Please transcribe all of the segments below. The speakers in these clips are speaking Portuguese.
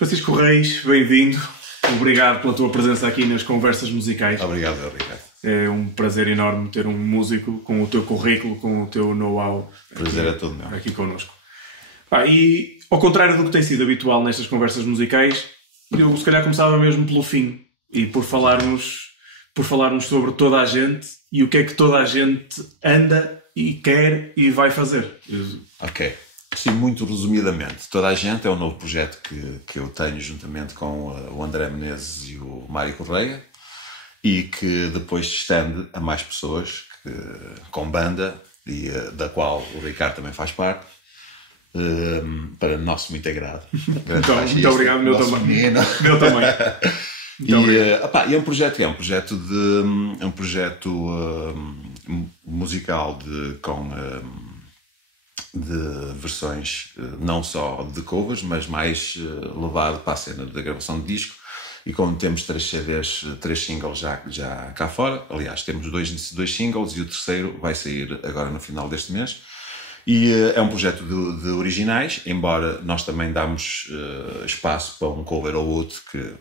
Francisco Reis, bem-vindo. Obrigado pela tua presença aqui nas Conversas Musicais. Obrigado, Ricardo. É um prazer enorme ter um músico com o teu currículo, com o teu know-how. Prazer é todo meu. Aqui connosco. E ao contrário do que tem sido habitual nestas conversas musicais, eu se calhar começava mesmo pelo fim e por falarmos sobre toda a gente e o que é que toda a gente anda e quer e vai fazer. Ok. Sim, muito resumidamente, Toda a Gente é um novo projeto que eu tenho juntamente com o André Menezes e o Mário Correia e que depois se estende a mais pessoas com banda e da qual o Ricardo também faz parte, para nosso muito agrado. Muito obrigado, meu também. Meu também. E é um projeto musical de versões não só de covers, mas mais levado para a cena da gravação de disco. E como temos 3 singles já cá fora, aliás, temos dois singles e o terceiro vai sair agora no final deste mês. E é um projeto de originais, embora nós também damos espaço para um cover ou outro, que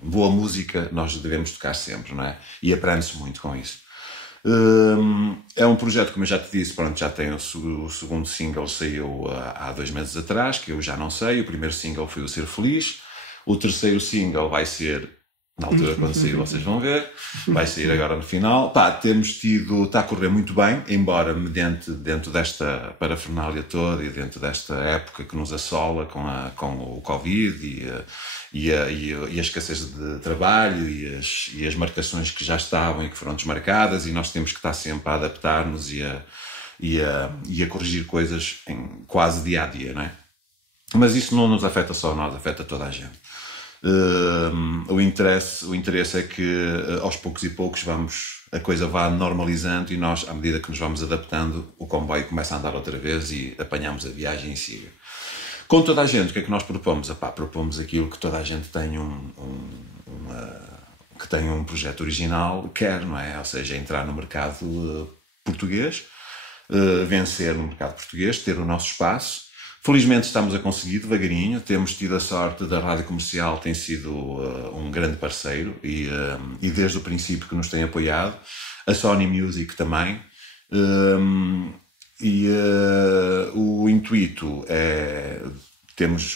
boa música nós devemos tocar sempre, não é? E aprende-se muito com isso. É um projeto, como eu já te disse, pronto, já tem o segundo single, saiu há 2 meses atrás, que eu já não sei. O primeiro single foi o Ser Feliz. O terceiro single vai ser, na altura quando sair vocês vão ver, vai sair agora no final. Está a correr muito bem, embora dentro desta parafernália toda e dentro desta época que nos assola com o Covid e a escassez de trabalho e as marcações que já estavam e que foram desmarcadas, e nós temos que estar sempre a adaptar-nos e a corrigir coisas quase dia a dia, não é? Mas isso não nos afeta só a nós, afeta toda a gente. O interesse é que aos poucos e poucos a coisa vá normalizando, e nós, à medida que nos vamos adaptando, o comboio começa a andar outra vez e apanhamos a viagem em siga. Com Toda a Gente, o que é que nós propomos? Propomos aquilo que toda a gente tem que tem um projeto original, não é? Ou seja, entrar no mercado português, vencer no mercado português, ter o nosso espaço. Felizmente estamos a conseguir devagarinho. Temos tido a sorte da Rádio Comercial, tem sido um grande parceiro e desde o princípio que nos tem apoiado. A Sony Music também. O intuito é...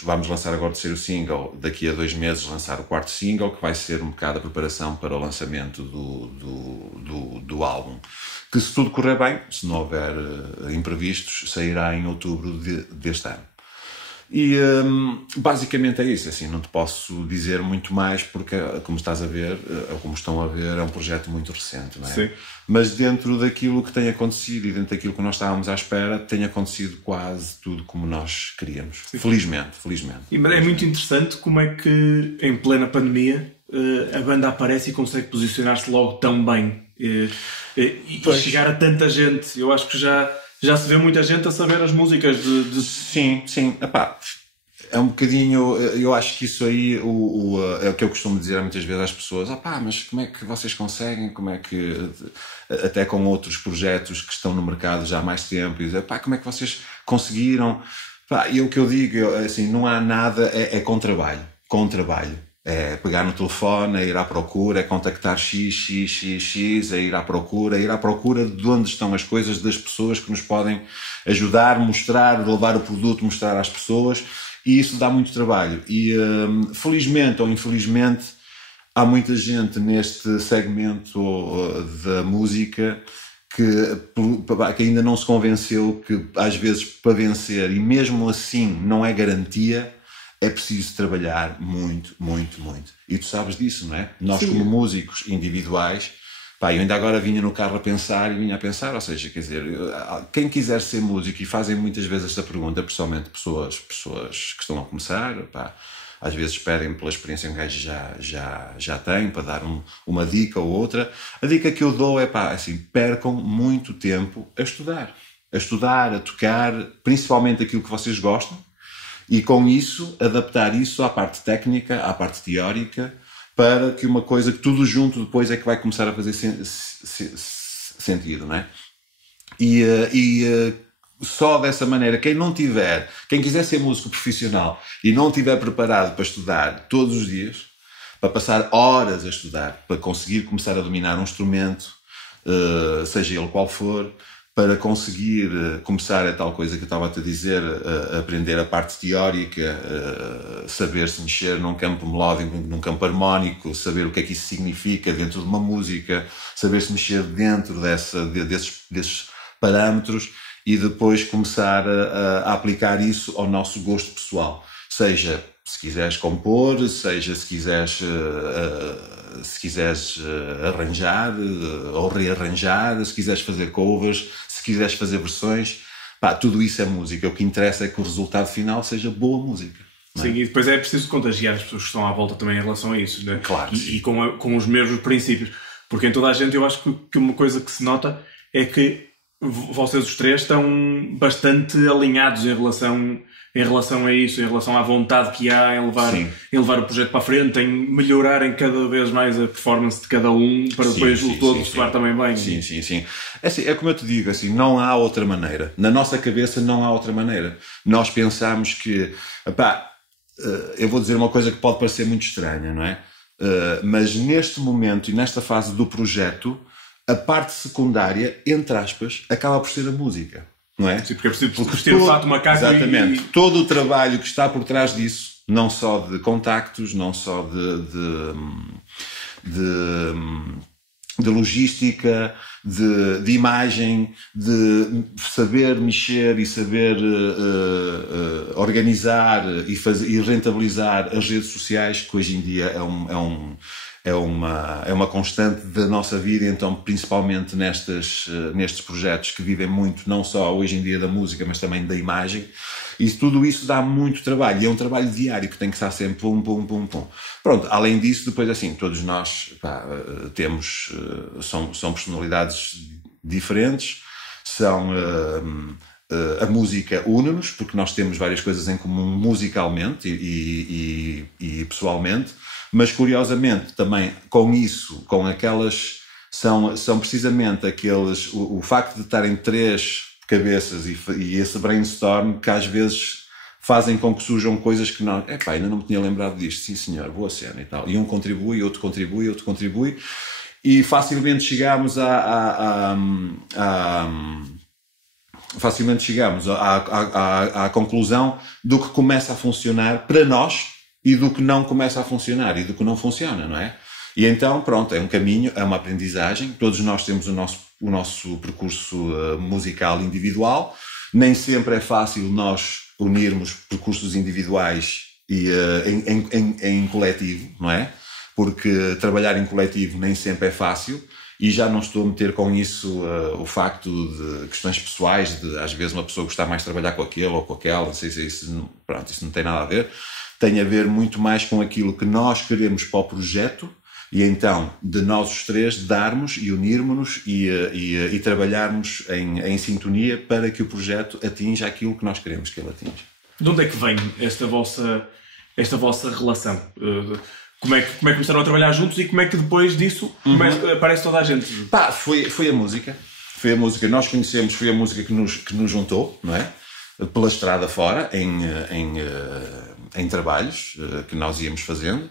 Vamos lançar agora o terceiro single, daqui a 2 meses lançar o 4º single, que vai ser um bocado a preparação para o lançamento do álbum, que, se tudo correr bem, se não houver imprevistos, sairá em outubro deste ano. E basicamente é isso. Assim, não te posso dizer muito mais porque, como estás a ver, ou como estão a ver, é um projeto muito recente, não é? Sim. Mas dentro daquilo que tem acontecido e dentro daquilo que nós estávamos à espera, tem acontecido quase tudo como nós queríamos. Sim. Felizmente. E é muito interessante como é que, em plena pandemia, a banda aparece e consegue posicionar-se logo tão bem e chegar a tanta gente. Eu acho que já se vê muita gente a saber as músicas de... Sim. É um bocadinho... Eu acho que isso aí é o que eu costumo dizer muitas vezes às pessoas. Mas como é que vocês conseguem? Como é que... Até com outros projetos que estão no mercado já há mais tempo. E dizer, como é que vocês conseguiram? E o que eu digo, assim, não há nada... É com trabalho. Com trabalho. É pegar no telefone, é ir à procura, é contactar X, é ir à procura de onde estão as coisas, das pessoas que nos podem ajudar, mostrar, levar o produto, mostrar às pessoas, e isso dá muito trabalho. E felizmente ou infelizmente há muita gente neste segmento da música que ainda não se convenceu que às vezes para vencer, e mesmo assim não é garantia, é preciso trabalhar muito. E tu sabes disso, não é? Nós, sim, como músicos individuais, eu ainda agora vinha no carro a pensar, ou seja, quer dizer, quem quiser ser músico, e fazem muitas vezes esta pergunta, pessoalmente pessoas que estão a começar, às vezes pedem pela experiência que um gajo já tem, para dar uma dica ou outra. A dica que eu dou é, assim, percam muito tempo a estudar, a tocar, principalmente aquilo que vocês gostam, e com isso, adaptar isso à parte técnica, à parte teórica, para que uma coisa que tudo junto depois é que vai começar a fazer sentido, não é? só dessa maneira, quem quiser ser músico profissional e não estiver preparado para estudar todos os dias, para passar horas a estudar, para conseguir começar a dominar um instrumento, seja ele qual for, para conseguir começar a tal coisa que eu estava-te a dizer, a aprender a parte teórica, saber-se mexer num campo melódico, num campo harmónico, saber o que é que isso significa dentro de uma música, saber-se mexer dentro desses parâmetros e depois começar a aplicar isso ao nosso gosto pessoal. Seja se quiseres compor, seja se quiseres arranjar ou rearranjar, se quiseres fazer covers, se quiseres fazer versões, pá, tudo isso é música. O que interessa é que o resultado final seja boa música. Sim, e depois é preciso contagiar as pessoas que estão à volta também em relação a isso, né? Claro, e com os mesmos princípios. Porque em toda a gente eu acho que uma coisa que se nota é que vocês os três estão bastante alinhados em relação a isso, em relação à vontade que há em levar o projeto para a frente, em melhorarem cada vez mais a performance de cada um, para depois o todo soar também bem. Sim. É como eu te digo, assim, não há outra maneira. Na nossa cabeça não há outra maneira. Nós pensamos que... eu vou dizer uma coisa que pode parecer muito estranha, não é? Mas neste momento e nesta fase do projeto, a parte secundária, entre aspas, acaba por ser a música. Não é? Sim, porque é preciso vestir o fato macaco. Exatamente. Todo o trabalho que está por trás disso, não só de contactos, não só de logística, de imagem, de saber mexer e saber organizar e rentabilizar as redes sociais, que hoje em dia é uma constante da nossa vida, então principalmente nestes projetos que vivem muito, não só hoje em dia da música, mas também da imagem, e tudo isso dá muito trabalho, e é um trabalho diário que tem que estar sempre pum. Pronto, além disso, depois assim, todos nós são personalidades diferentes, a música une-nos, porque nós temos várias coisas em comum musicalmente e pessoalmente, mas curiosamente também com isso, com aquelas, são precisamente aqueles, o facto de estarem três cabeças e esse brainstorm que às vezes fazem com que surjam coisas que não, ainda não me tinha lembrado disto, sim senhor, boa cena e tal, e um contribui, outro contribui, e facilmente chegamos à conclusão do que começa a funcionar para nós e do que não começa a funcionar e do que não funciona, não é? E então, pronto, é um caminho, é uma aprendizagem. Todos nós temos o nosso percurso musical individual. Nem sempre é fácil nós unirmos percursos individuais e, em coletivo, não é? Porque trabalhar em coletivo nem sempre é fácil. E já não estou a meter com isso o facto de questões pessoais, de às vezes uma pessoa gostar mais de trabalhar com aquele ou com aquela, não sei se isso não tem nada a ver. Tem a ver muito mais com aquilo que nós queremos para o projeto e então de nós os três darmos e unirmos-nos e trabalharmos em sintonia para que o projeto atinja aquilo que nós queremos que ele atinja. De onde é que vem esta vossa relação? Como é que começaram a trabalhar juntos e como é que depois disso aparece toda a gente? Foi a música. Foi a música. Nós conhecemos, foi a música que nos juntou, não é? Pela estrada fora, em trabalhos que nós íamos fazendo.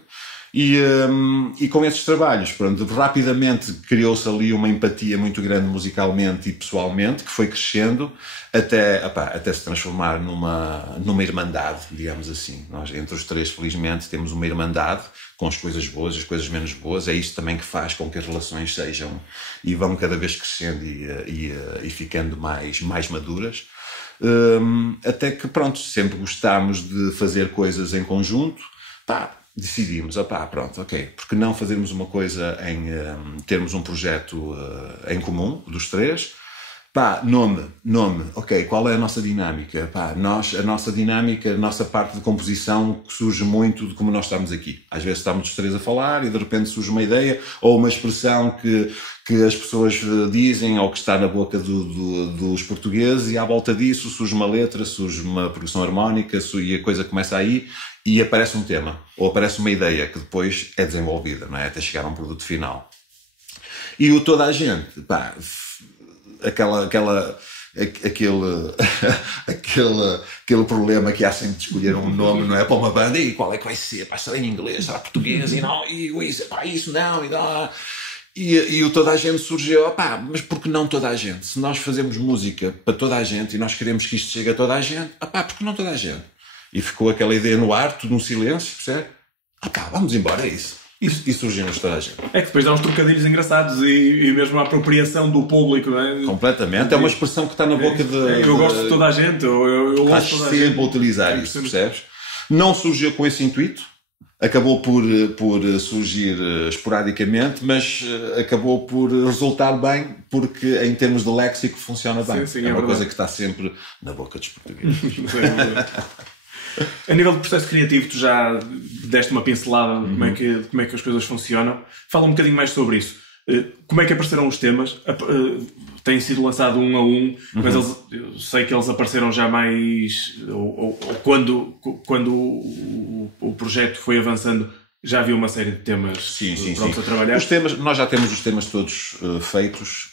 E com esses trabalhos, pronto, rapidamente criou-se ali uma empatia muito grande musicalmente e pessoalmente, que foi crescendo até se transformar numa irmandade, digamos assim. Nós, entre os três, felizmente, temos uma irmandade com as coisas boas e as coisas menos boas. É isto também que faz com que as relações sejam e vão cada vez crescendo e ficando mais maduras. Até que, pronto, sempre gostámos de fazer coisas em conjunto. Decidimos, pronto, ok, porque não fazermos uma coisa termos um projeto em comum, dos três? Nome, ok, qual é a nossa dinâmica? A nossa dinâmica, a nossa parte de composição surge muito de como nós estamos aqui. Às vezes estamos os três a falar e de repente surge uma ideia ou uma expressão que as pessoas dizem ou que está na boca dos portugueses e à volta disso surge uma letra, surge uma progressão harmónica e a coisa começa aí e aparece um tema ou aparece uma ideia que depois é desenvolvida, não é? Até chegar a um produto final. E toda a gente, aquele, aquele problema que há sempre de escolher um nome, não é? Para uma banda, e qual é que vai ser? Pá, será em inglês, será português, e não, isso não, e não. E o toda a gente surgiu, pá, mas por que não toda a gente? Se nós fazemos música para toda a gente e nós queremos que isto chegue a toda a gente, pá, por que não toda a gente? E ficou aquela ideia no ar, tudo no silêncio, percebe? Pá, vamos embora, é isso. E surgimos toda a gente. É que depois dá uns trocadilhos engraçados e mesmo a apropriação do público, não é? Completamente, é uma expressão que está na boca de... Eu gosto de toda a gente, eu estás gosto de toda a gente. sempre a utilizar isso, percebes? Não surgiu com esse intuito, acabou por surgir esporadicamente, mas acabou por resultar bem, porque em termos de léxico funciona bem. Sim, é uma coisa que está sempre na boca dos portugueses. A nível de processo criativo, tu já deste uma pincelada de como é que as coisas funcionam. Fala um bocadinho mais sobre isso. Como é que apareceram os temas? Têm sido lançados um a um, mas eu sei que eles apareceram já mais... Ou quando o projeto foi avançando, já havia uma série de temas prontos a trabalhar? Os temas, nós já temos os temas todos feitos.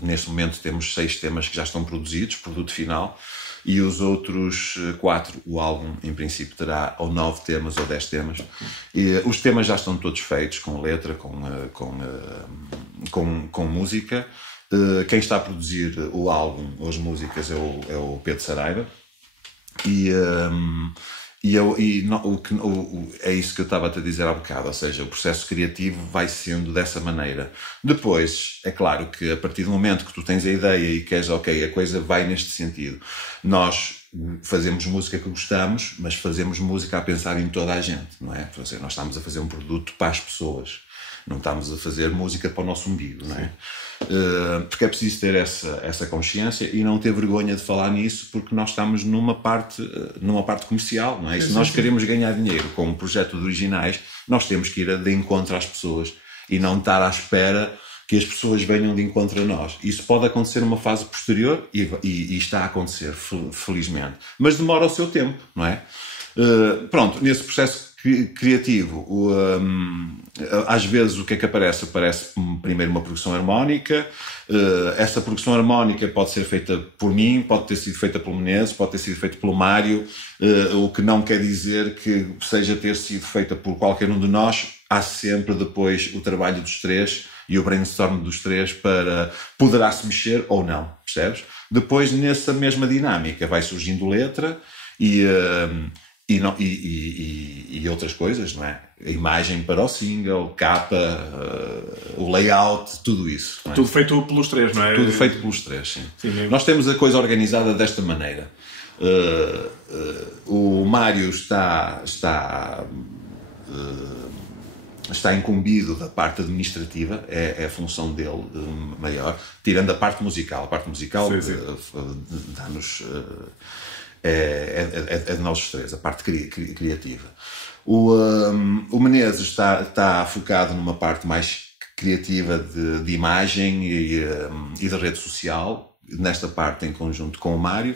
Neste momento temos 6 temas que já estão produzidos, produto final. E os outros 4, o álbum em princípio terá ou 9 temas ou 10 temas. E os temas já estão todos feitos, com letra, com música. Quem está a produzir o álbum ou as músicas é o Pedro Saraiva. É isso que eu estava a te dizer há bocado, ou seja, o processo criativo vai sendo dessa maneira. Depois, é claro que a partir do momento que tu tens a ideia e queres, ok, a coisa vai neste sentido, nós fazemos música que gostamos, mas fazemos música a pensar em toda a gente, não é? Ou seja, nós estamos a fazer um produto para as pessoas, não estamos a fazer música para o nosso umbigo, não é? Porque é preciso ter essa consciência e não ter vergonha de falar nisso, porque nós estamos numa parte comercial, não é? E se nós queremos ganhar dinheiro com um projeto de originais, nós temos que ir de encontro às pessoas e não estar à espera que as pessoas venham de encontro a nós. Isso pode acontecer numa fase posterior e está a acontecer, felizmente. Mas demora o seu tempo, não é? Pronto, nesse processo criativo, às vezes o que é que aparece? Aparece primeiro uma produção harmónica. Essa produção harmónica pode ser feita por mim, pode ter sido feita pelo Menezes, pode ter sido feita pelo Mário, o que não quer dizer que seja ter sido feita por qualquer um de nós. Há sempre depois o trabalho dos 3 e o brainstorm dos 3 para poderá-se mexer ou não, percebes? Depois, nessa mesma dinâmica, vai surgindo letra e outras coisas, não é? A imagem para o single, capa, o layout, tudo isso. Não é? Tudo feito pelos 3, não é? Tudo feito pelos 3, sim. Nós temos a coisa organizada desta maneira. O Mário está incumbido da parte administrativa, é a função dele maior, tirando a parte musical. A parte musical dá-nos... É de nós 3, a parte criativa. O Menezes está focado numa parte mais criativa de imagem e da rede social, nesta parte em conjunto com o Mário.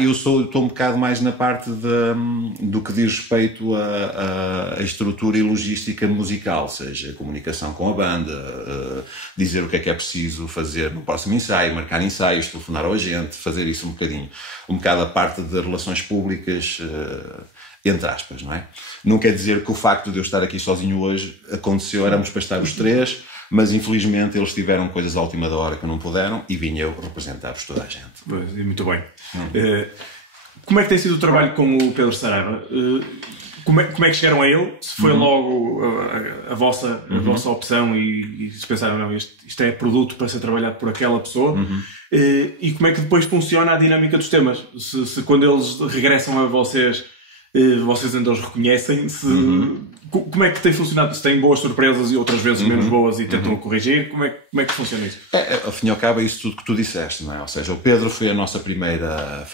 Eu estou um bocado mais na parte do que diz respeito à estrutura e logística musical, seja comunicação com a banda, dizer o que é preciso fazer no próximo ensaio, marcar ensaios, telefonar ao agente, fazer isso um bocado a parte de relações públicas, entre aspas, não é? Não quer dizer que o facto de eu estar aqui sozinho hoje aconteceu, éramos para estar os 3, mas infelizmente eles tiveram coisas à última da hora que não puderam e vim eu representar-vos toda a gente. Pois, muito bem. Como é que tem sido o trabalho com o Pedro Saraiva? Como é que chegaram a ele? Se foi logo a vossa opção e se pensaram, não, isto é produto para ser trabalhado por aquela pessoa? E como é que depois funciona a dinâmica dos temas? Se quando eles regressam a vocês ainda os reconhecem? Como é que tem funcionado? Se têm boas surpresas e outras vezes menos boas e tentam corrigir? Como é que funciona isso? Ao fim e ao cabo é isso tudo que tu disseste, não é? Ou seja, o Pedro foi a nossa primeira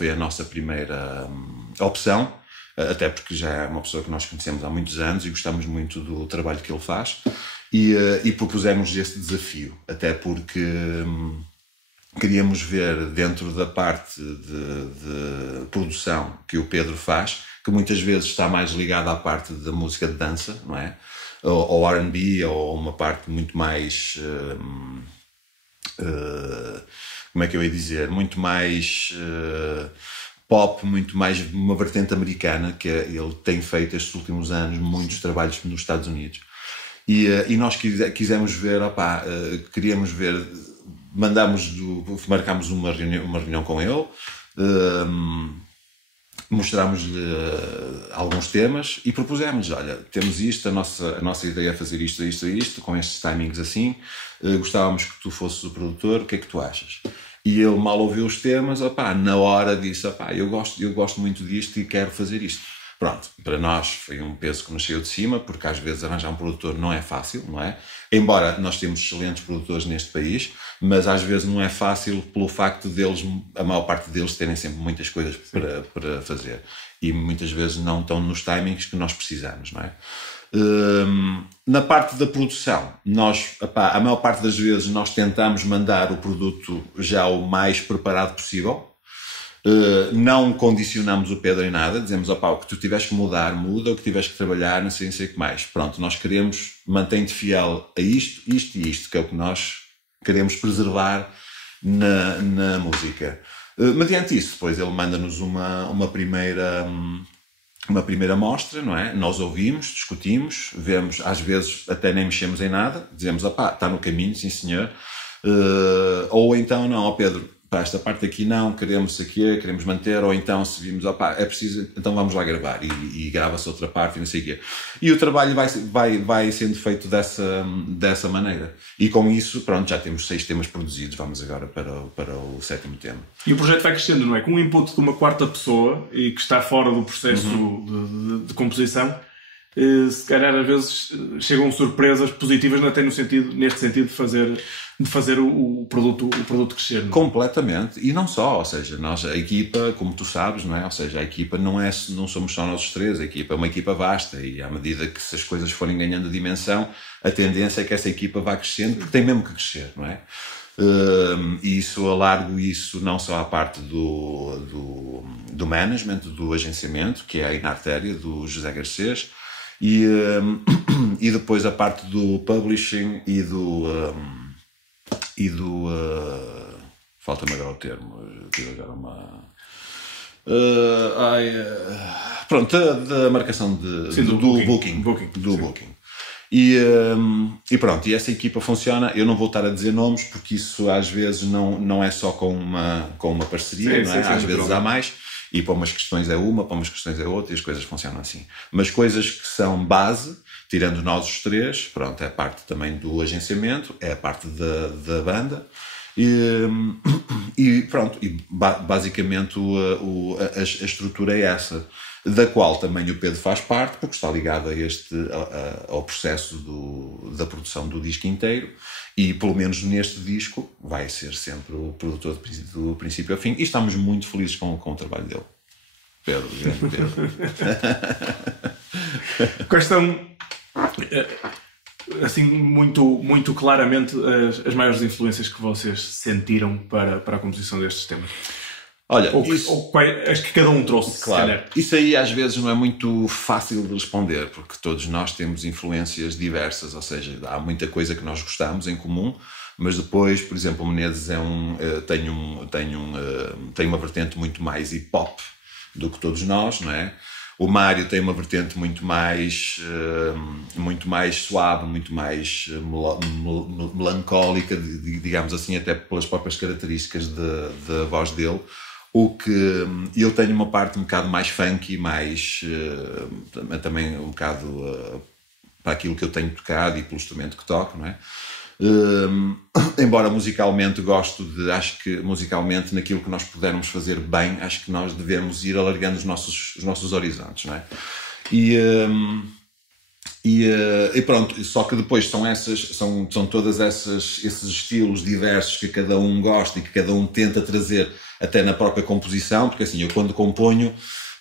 opção, até porque já é uma pessoa que nós conhecemos há muitos anos e gostamos muito do trabalho que ele faz e propusemos esse desafio, até porque queríamos ver dentro da parte de produção que o Pedro faz, que muitas vezes está mais ligada à parte da música de dança, não é? Ou R&B, ou uma parte muito mais como é que eu ia dizer, muito mais pop, muito mais uma vertente americana, que ele tem feito estes últimos anos muitos trabalhos nos Estados Unidos. E nós quisemos ver, queríamos ver, marcámos uma reunião com ele, mostrámos-lhe alguns temas e propusemos, olha, temos isto, a nossa ideia é fazer isto, com estes timings assim, gostávamos que tu fosses o produtor, o que é que tu achas? E ele mal ouviu os temas, na hora disse, eu gosto muito disto e quero fazer isto. Pronto, para nós foi um peso que nos saiu de cima, porque às vezes arranjar um produtor não é fácil, não é? Embora nós temos excelentes produtores neste país, mas às vezes não é fácil pelo facto deles, a maior parte deles, terem sempre muitas coisas para fazer. E muitas vezes não estão nos timings que nós precisamos, não é? Na parte da produção, a maior parte das vezes nós tentamos mandar o produto já o mais preparado possível. Não condicionamos o Pedro em nada, dizemos, o que tu tiveres que mudar, muda, o que tiveres que trabalhar, não sei o que mais. Pronto, nós queremos, mantém-te fiel a isto, que é o que nós queremos preservar na música. Mediante isso, depois ele manda-nos uma primeira mostra, não é? Nós ouvimos, discutimos, vemos, às vezes até nem mexemos em nada, dizemos, está no caminho, sim senhor. Ou então, não, Pedro, esta parte aqui não, queremos aqui, queremos manter, ou então se vimos, é preciso, então vamos lá gravar, e grava-se outra parte e não sei o quê. E o trabalho vai sendo feito dessa maneira. E com isso, pronto, já temos 6 temas produzidos, vamos agora para o 7º tema. E o projeto vai crescendo, não é? Com o input de uma quarta pessoa, e que está fora do processo de composição, se calhar às vezes chegam surpresas positivas até neste sentido de fazer o produto crescer. Não é? Completamente, e não só, ou seja, a equipa, como tu sabes, não é? Ou seja, a equipa não somos só nós os 3, a equipa é uma equipa vasta, e à medida que as coisas forem ganhando dimensão, a tendência é que essa equipa vá crescendo, porque tem mesmo que crescer, não é? E isso, alargo isso não só à parte do management, do agenciamento, que é a Inartéria, do José Garcês, e depois a parte do publishing e do falta-me agora o termo, tive agora pronto, da marcação do booking. E pronto, e essa equipa funciona. Eu não vou estar a dizer nomes, porque isso às vezes não é só com uma parceria, não é? Às vezes há mais. E para umas questões é uma, para umas questões é outra, e as coisas funcionam assim. Mas coisas que são base, tirando nós os 3, pronto, é a parte também do agenciamento, é a parte da banda, e pronto, basicamente a estrutura é essa, da qual também o Pedro faz parte, porque está ligado ao processo da produção do disco inteiro, e pelo menos neste disco vai ser sempre o produtor do princípio ao fim, e estamos muito felizes com o trabalho dele. Pedro, grande Pedro. Quais são, assim, muito claramente as maiores influências que vocês sentiram para a composição destes temas? Olha, as que cada um trouxe, claro, se calhar. Isso aí às vezes não é muito fácil de responder, porque todos nós temos influências diversas, ou seja, há muita coisa que nós gostamos em comum, mas depois, por exemplo, o Menezes tem uma vertente muito mais hip-hop do que todos nós, não é? O Mário tem uma vertente muito mais suave, muito mais melancólica, digamos assim, até pelas próprias características da voz dele. Eu tenho uma parte um bocado mais funky, mais também um bocado para aquilo que eu tenho tocado e pelo instrumento que toco, não é? Embora musicalmente acho que musicalmente naquilo que nós pudermos fazer bem, acho que nós devemos ir alargando os nossos horizontes, não é? E pronto, só que depois são todas esses estilos diversos que cada um gosta e que cada um tenta trazer até na própria composição, porque assim, eu quando componho,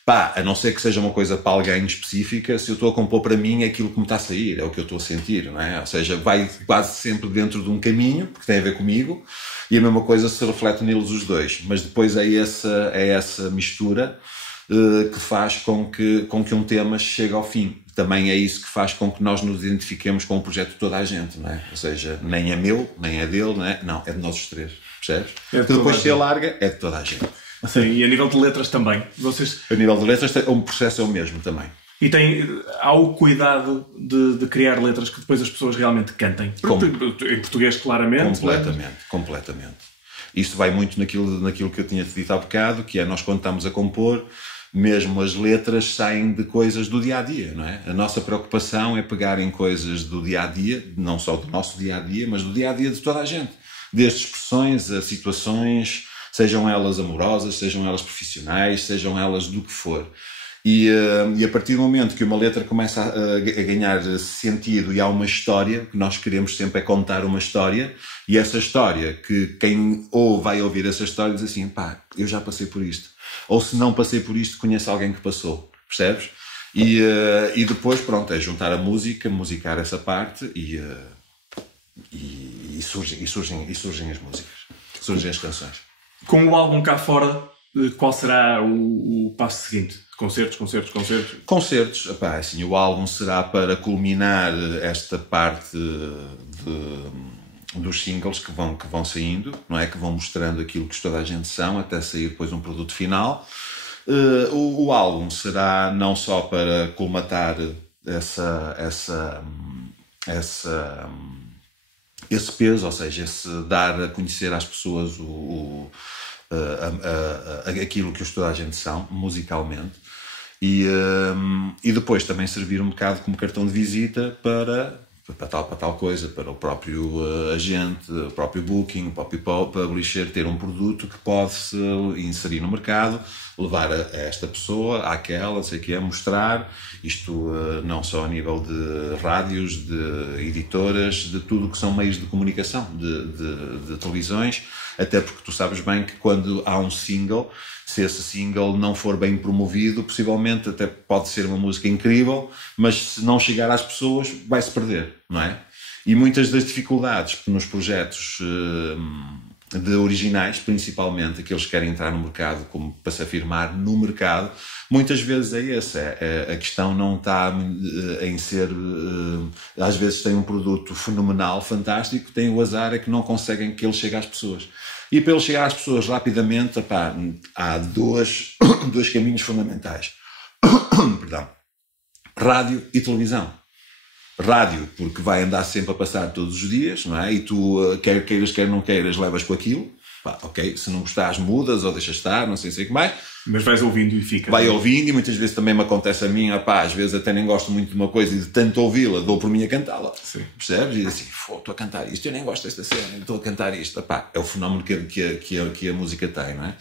a não ser que seja uma coisa para alguém específica, se eu estou a compor para mim é aquilo que me está a sair, é o que eu estou a sentir, não é? Ou seja, vai quase sempre dentro de um caminho, porque tem a ver comigo, e a mesma coisa se reflete neles os dois, mas depois é essa mistura que faz com que um tema chegue ao fim. Também é isso que faz com que nós nos identifiquemos com o projeto de toda a gente, não é? Ou seja, nem é meu, nem é dele, não é de nós os 3. percebes? É de Que depois toda a se alarga, é de toda a gente. Sim, e a nível de letras também. Vocês... A nível de letras, o processo é o mesmo também. E há o cuidado de criar letras que depois as pessoas realmente cantem. Em português, claramente. Completamente. Isto vai muito naquilo que eu tinha-te dito há bocado, que é nós quando estamos a compor, mesmo as letras saem de coisas do dia-a-dia, não é? A nossa preocupação é pegar em coisas do dia-a-dia, não só do nosso dia-a-dia, mas do dia-a-dia de toda a gente. Desde expressões a situações, sejam elas amorosas, sejam elas profissionais, sejam elas do que for. E a partir do momento que uma letra começa a ganhar sentido e há uma história, que nós queremos sempre é contar uma história, e essa história, que quem vai ouvir essa história diz assim, pá, eu já passei por isto. Ou se não passei por isto, conheço alguém que passou, percebes? E depois, pronto, é juntar a música, musicar essa parte e surgem as músicas, surgem as canções. Com o álbum cá fora, qual será o passo seguinte? Concertos? Concertos. Epá, assim, o álbum será para culminar esta parte dos singles que vão saindo, não é? Que vão mostrando aquilo que toda a gente são, até sair depois um produto final. O álbum será não só para colmatar esse peso, ou seja, esse dar a conhecer às pessoas aquilo que toda a gente são, musicalmente, e depois também servir um bocado como cartão de visita para tal coisa, para o próprio agente, o próprio booking, o próprio publisher, ter um produto que pode-se inserir no mercado, levar a esta pessoa, àquela, não sei o que é, mostrar isto não só a nível de rádios, de editoras, de tudo que são meios de comunicação, de televisões, até porque tu sabes bem que quando há um single, se esse single não for bem promovido, possivelmente até pode ser uma música incrível, mas se não chegar às pessoas, vai-se perder, não é? E muitas das dificuldades nos projetos de originais, principalmente aqueles que querem entrar no mercado, como para se afirmar no mercado, muitas vezes é essa. A questão não está em ser... às vezes tem um produto fenomenal, fantástico, tem o azar é que não conseguem que ele chegue às pessoas. E para ele chegar às pessoas rapidamente, epá, há dois caminhos fundamentais. Perdão. Rádio e televisão. Rádio, porque vai andar sempre a passar todos os dias, não é? E tu, quer queiras, quer não queiras, levas com aquilo. Pá, ok, se não gostares, mudas ou deixas estar, não sei o que mais. Mas vais ouvindo e fica. Vai ouvindo, e muitas vezes também me acontece a mim, pá, às vezes até nem gosto muito de uma coisa e de tanto ouvi-la, dou por mim a cantá-la. Sim. Percebes? E diz assim, estou a cantar isto, eu nem gosto desta cena, estou a cantar isto. Pá, é o fenómeno que a música tem, não é?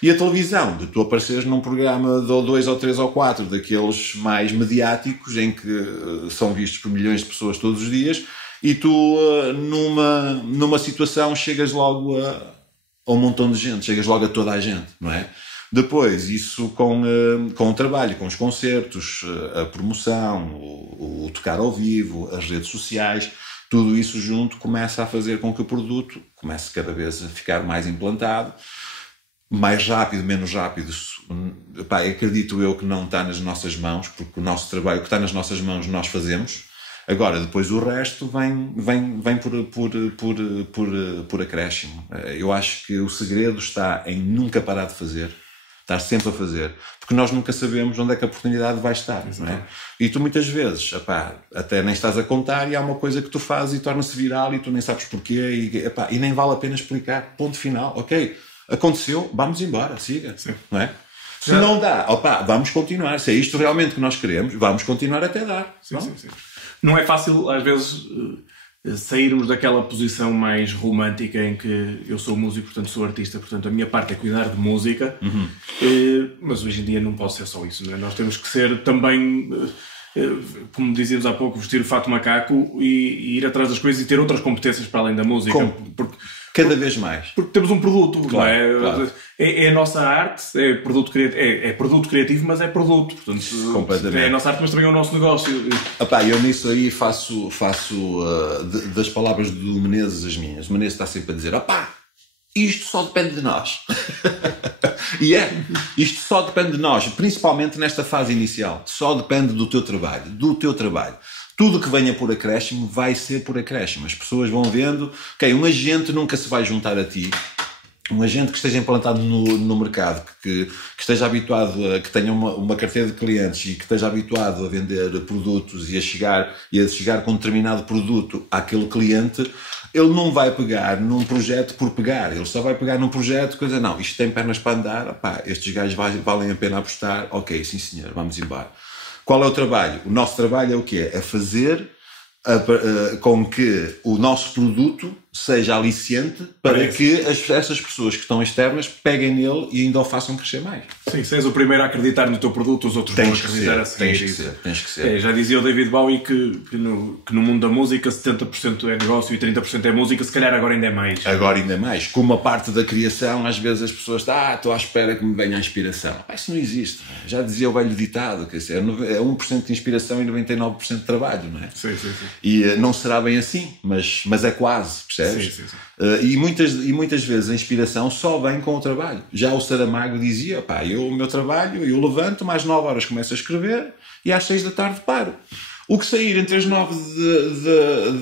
E a televisão, de tu apareceres num programa de 2 ou 3 ou 4 daqueles mais mediáticos, em que são vistos por milhões de pessoas todos os dias, e tu, numa situação, chegas logo a um montão de gente, chegas logo a toda a gente, não é? Depois, isso com o trabalho, com os concertos, a promoção, o tocar ao vivo, as redes sociais, tudo isso junto começa a fazer com que o produto comece cada vez a ficar mais implantado, mais rápido, menos rápido. Pá, acredito eu que não está nas nossas mãos, porque o nosso trabalho, o que está nas nossas mãos, nós fazemos. Agora, depois o resto vem por acréscimo. Eu acho que o segredo está em nunca parar de fazer, estar sempre a fazer, porque nós nunca sabemos onde é que a oportunidade vai estar, não é? E tu muitas vezes, até nem estás a contar e há uma coisa que tu fazes e torna-se viral e tu nem sabes porquê e nem vale a pena explicar, ponto final, ok, aconteceu, vamos embora, siga, sim. Não é? Se não dá, vamos continuar, se é isto realmente que nós queremos, vamos continuar até dar. Sim. Não é fácil, às vezes, sairmos daquela posição mais romântica em que eu sou músico, portanto sou artista, portanto a minha parte é cuidar de música, mas hoje em dia não pode ser só isso, não é? Nós temos que ser também, como dizíamos há pouco, vestir o fato macaco e ir atrás das coisas e ter outras competências para além da música. Cada vez mais. Porque temos um produto, claro, não é? Claro. É a nossa arte, é produto criativo, mas é produto. Portanto, completamente. É a nossa arte, mas também é o nosso negócio. Eu nisso aí faço das palavras do Menezes as minhas. O Menezes está sempre a dizer, isto só depende de nós. E isto só depende de nós, principalmente nesta fase inicial. Só depende do teu trabalho. Tudo que venha por acréscimo vai ser por acréscimo. As pessoas vão vendo, um agente nunca se vai juntar a ti um agente que esteja implantado no mercado, que esteja habituado, que tenha uma carteira de clientes e que esteja habituado a vender produtos e a chegar com um determinado produto àquele cliente, ele não vai pegar num projeto por pegar, ele só vai pegar num projeto que dizer, não, isto tem pernas para andar, opá, estes gajos valem a pena apostar, ok, sim senhor, vamos embora. Qual é o trabalho? O nosso trabalho é o quê? É fazer com que o nosso produto seja aliciente para que essas pessoas que estão externas peguem nele e ainda o façam crescer mais. Sim, se és o primeiro a acreditar no teu produto, os outros vão acreditar a seguir. Tens que ser. Já dizia o David Bowie que no mundo da música 70% é negócio e 30% é música, se calhar agora ainda é mais. Agora ainda é mais. Como a parte da criação, às vezes as pessoas estou à espera que me venha a inspiração. Isso não existe. Já dizia o velho ditado, quer dizer, é 1% de inspiração e 99% de trabalho, não é? Sim. E não será bem assim, mas é quase, percebes? Sim. E muitas vezes a inspiração só vem com o trabalho. Já o Saramago dizia, o meu trabalho, eu levanto-me às 9 horas começo a escrever e às 6 da tarde paro. O que sair entre as 9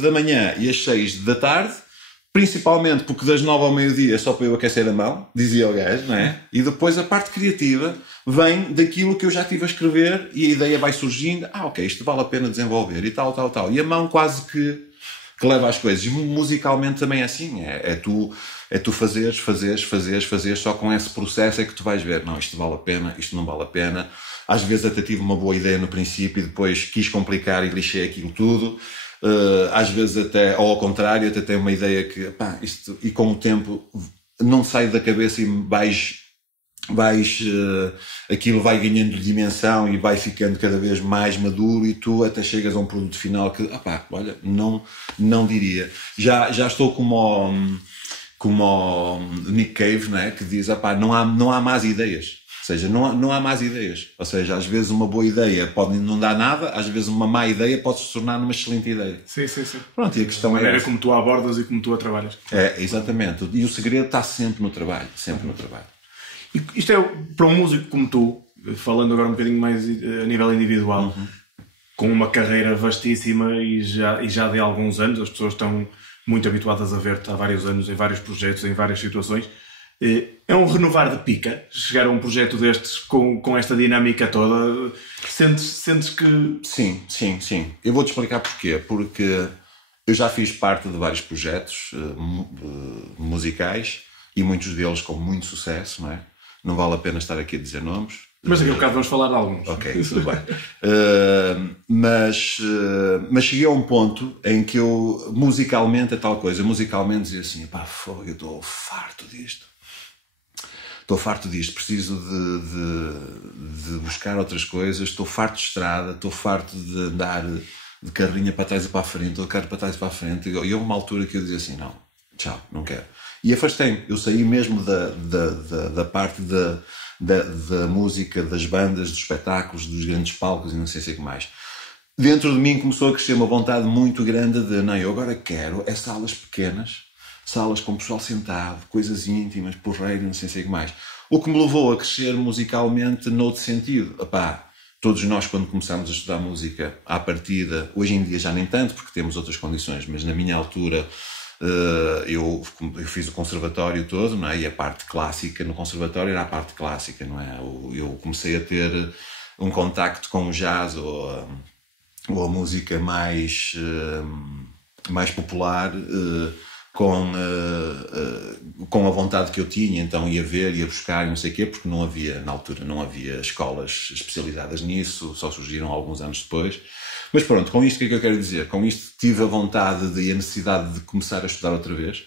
da manhã e as 6 da tarde, principalmente porque das 9 ao meio-dia é só para eu aquecer a mão, dizia o gajo, não é? E depois a parte criativa vem daquilo que eu já estive a escrever e a ideia vai surgindo, ok, isto vale a pena desenvolver e tal. E a mão quase que leva às coisas. E musicalmente também é assim, é tu fazeres, só com esse processo é que tu vais ver, não, isto vale a pena, isto não vale a pena. Às vezes até tive uma boa ideia no princípio e depois quis complicar e lixei aquilo tudo. Às vezes até, ou ao contrário, até tenho uma ideia que, isto, e com o tempo não sai da cabeça e aquilo vai ganhando dimensão e vai ficando cada vez mais maduro e tu até chegas a um produto final que, olha, não diria. Já estou como o Nick Cave, não é? Que diz, não há más ideias. Ou seja, não há más ideias. Ou seja, às vezes uma boa ideia pode não dar nada, às vezes uma má ideia pode se tornar uma excelente ideia. Sim. Pronto, e a questão é a maneira como tu a abordas e como tu a trabalhas. Exatamente. E o segredo está sempre no trabalho. Sempre no trabalho. E isto é para um músico como tu, falando agora um bocadinho mais a nível individual, com uma carreira vastíssima e já de alguns anos, as pessoas estão muito habituadas a ver-te há vários anos em vários projetos, em várias situações. É um renovar de pica chegar a um projeto destes com esta dinâmica toda? Sentes que... Sim. Eu vou-te explicar porquê. Porque eu já fiz parte de vários projetos musicais e muitos deles com muito sucesso, não é? Não vale a pena estar aqui a dizer nomes. Mas daqui a bocado vamos falar de alguns. Ok, tudo bem. Mas cheguei a um ponto em que eu, musicalmente, é tal coisa. Musicalmente dizia assim, eu estou farto disto. Preciso de buscar outras coisas. Estou farto de estrada, estou farto de andar de carrinha para trás e para a frente, ou de carro para trás e para a frente. E houve uma altura que eu dizia assim, não, tchau, não quero. E afastei-me. Eu saí mesmo da parte da música, das bandas, dos espetáculos, dos grandes palcos e não sei o que mais. Dentro de mim começou a crescer uma vontade muito grande de, não, eu agora quero salas pequenas, salas com o pessoal sentado, coisas íntimas, porreiro, não sei o que mais. O que me levou a crescer musicalmente noutro sentido. Todos nós, quando começámos a estudar música à partida, hoje em dia já nem tanto, porque temos outras condições, mas na minha altura eu fiz o conservatório todo, não é? E a parte clássica no conservatório era a parte clássica, não é? Eu comecei a ter um contacto com o jazz ou a música mais popular com a vontade que eu tinha, então ia ver, ia buscar, não sei o quê, porque na altura não havia escolas especializadas nisso, só surgiram alguns anos depois. Mas pronto, com isto o que é que eu quero dizer? Com isto tive a vontade e a necessidade de começar a estudar outra vez.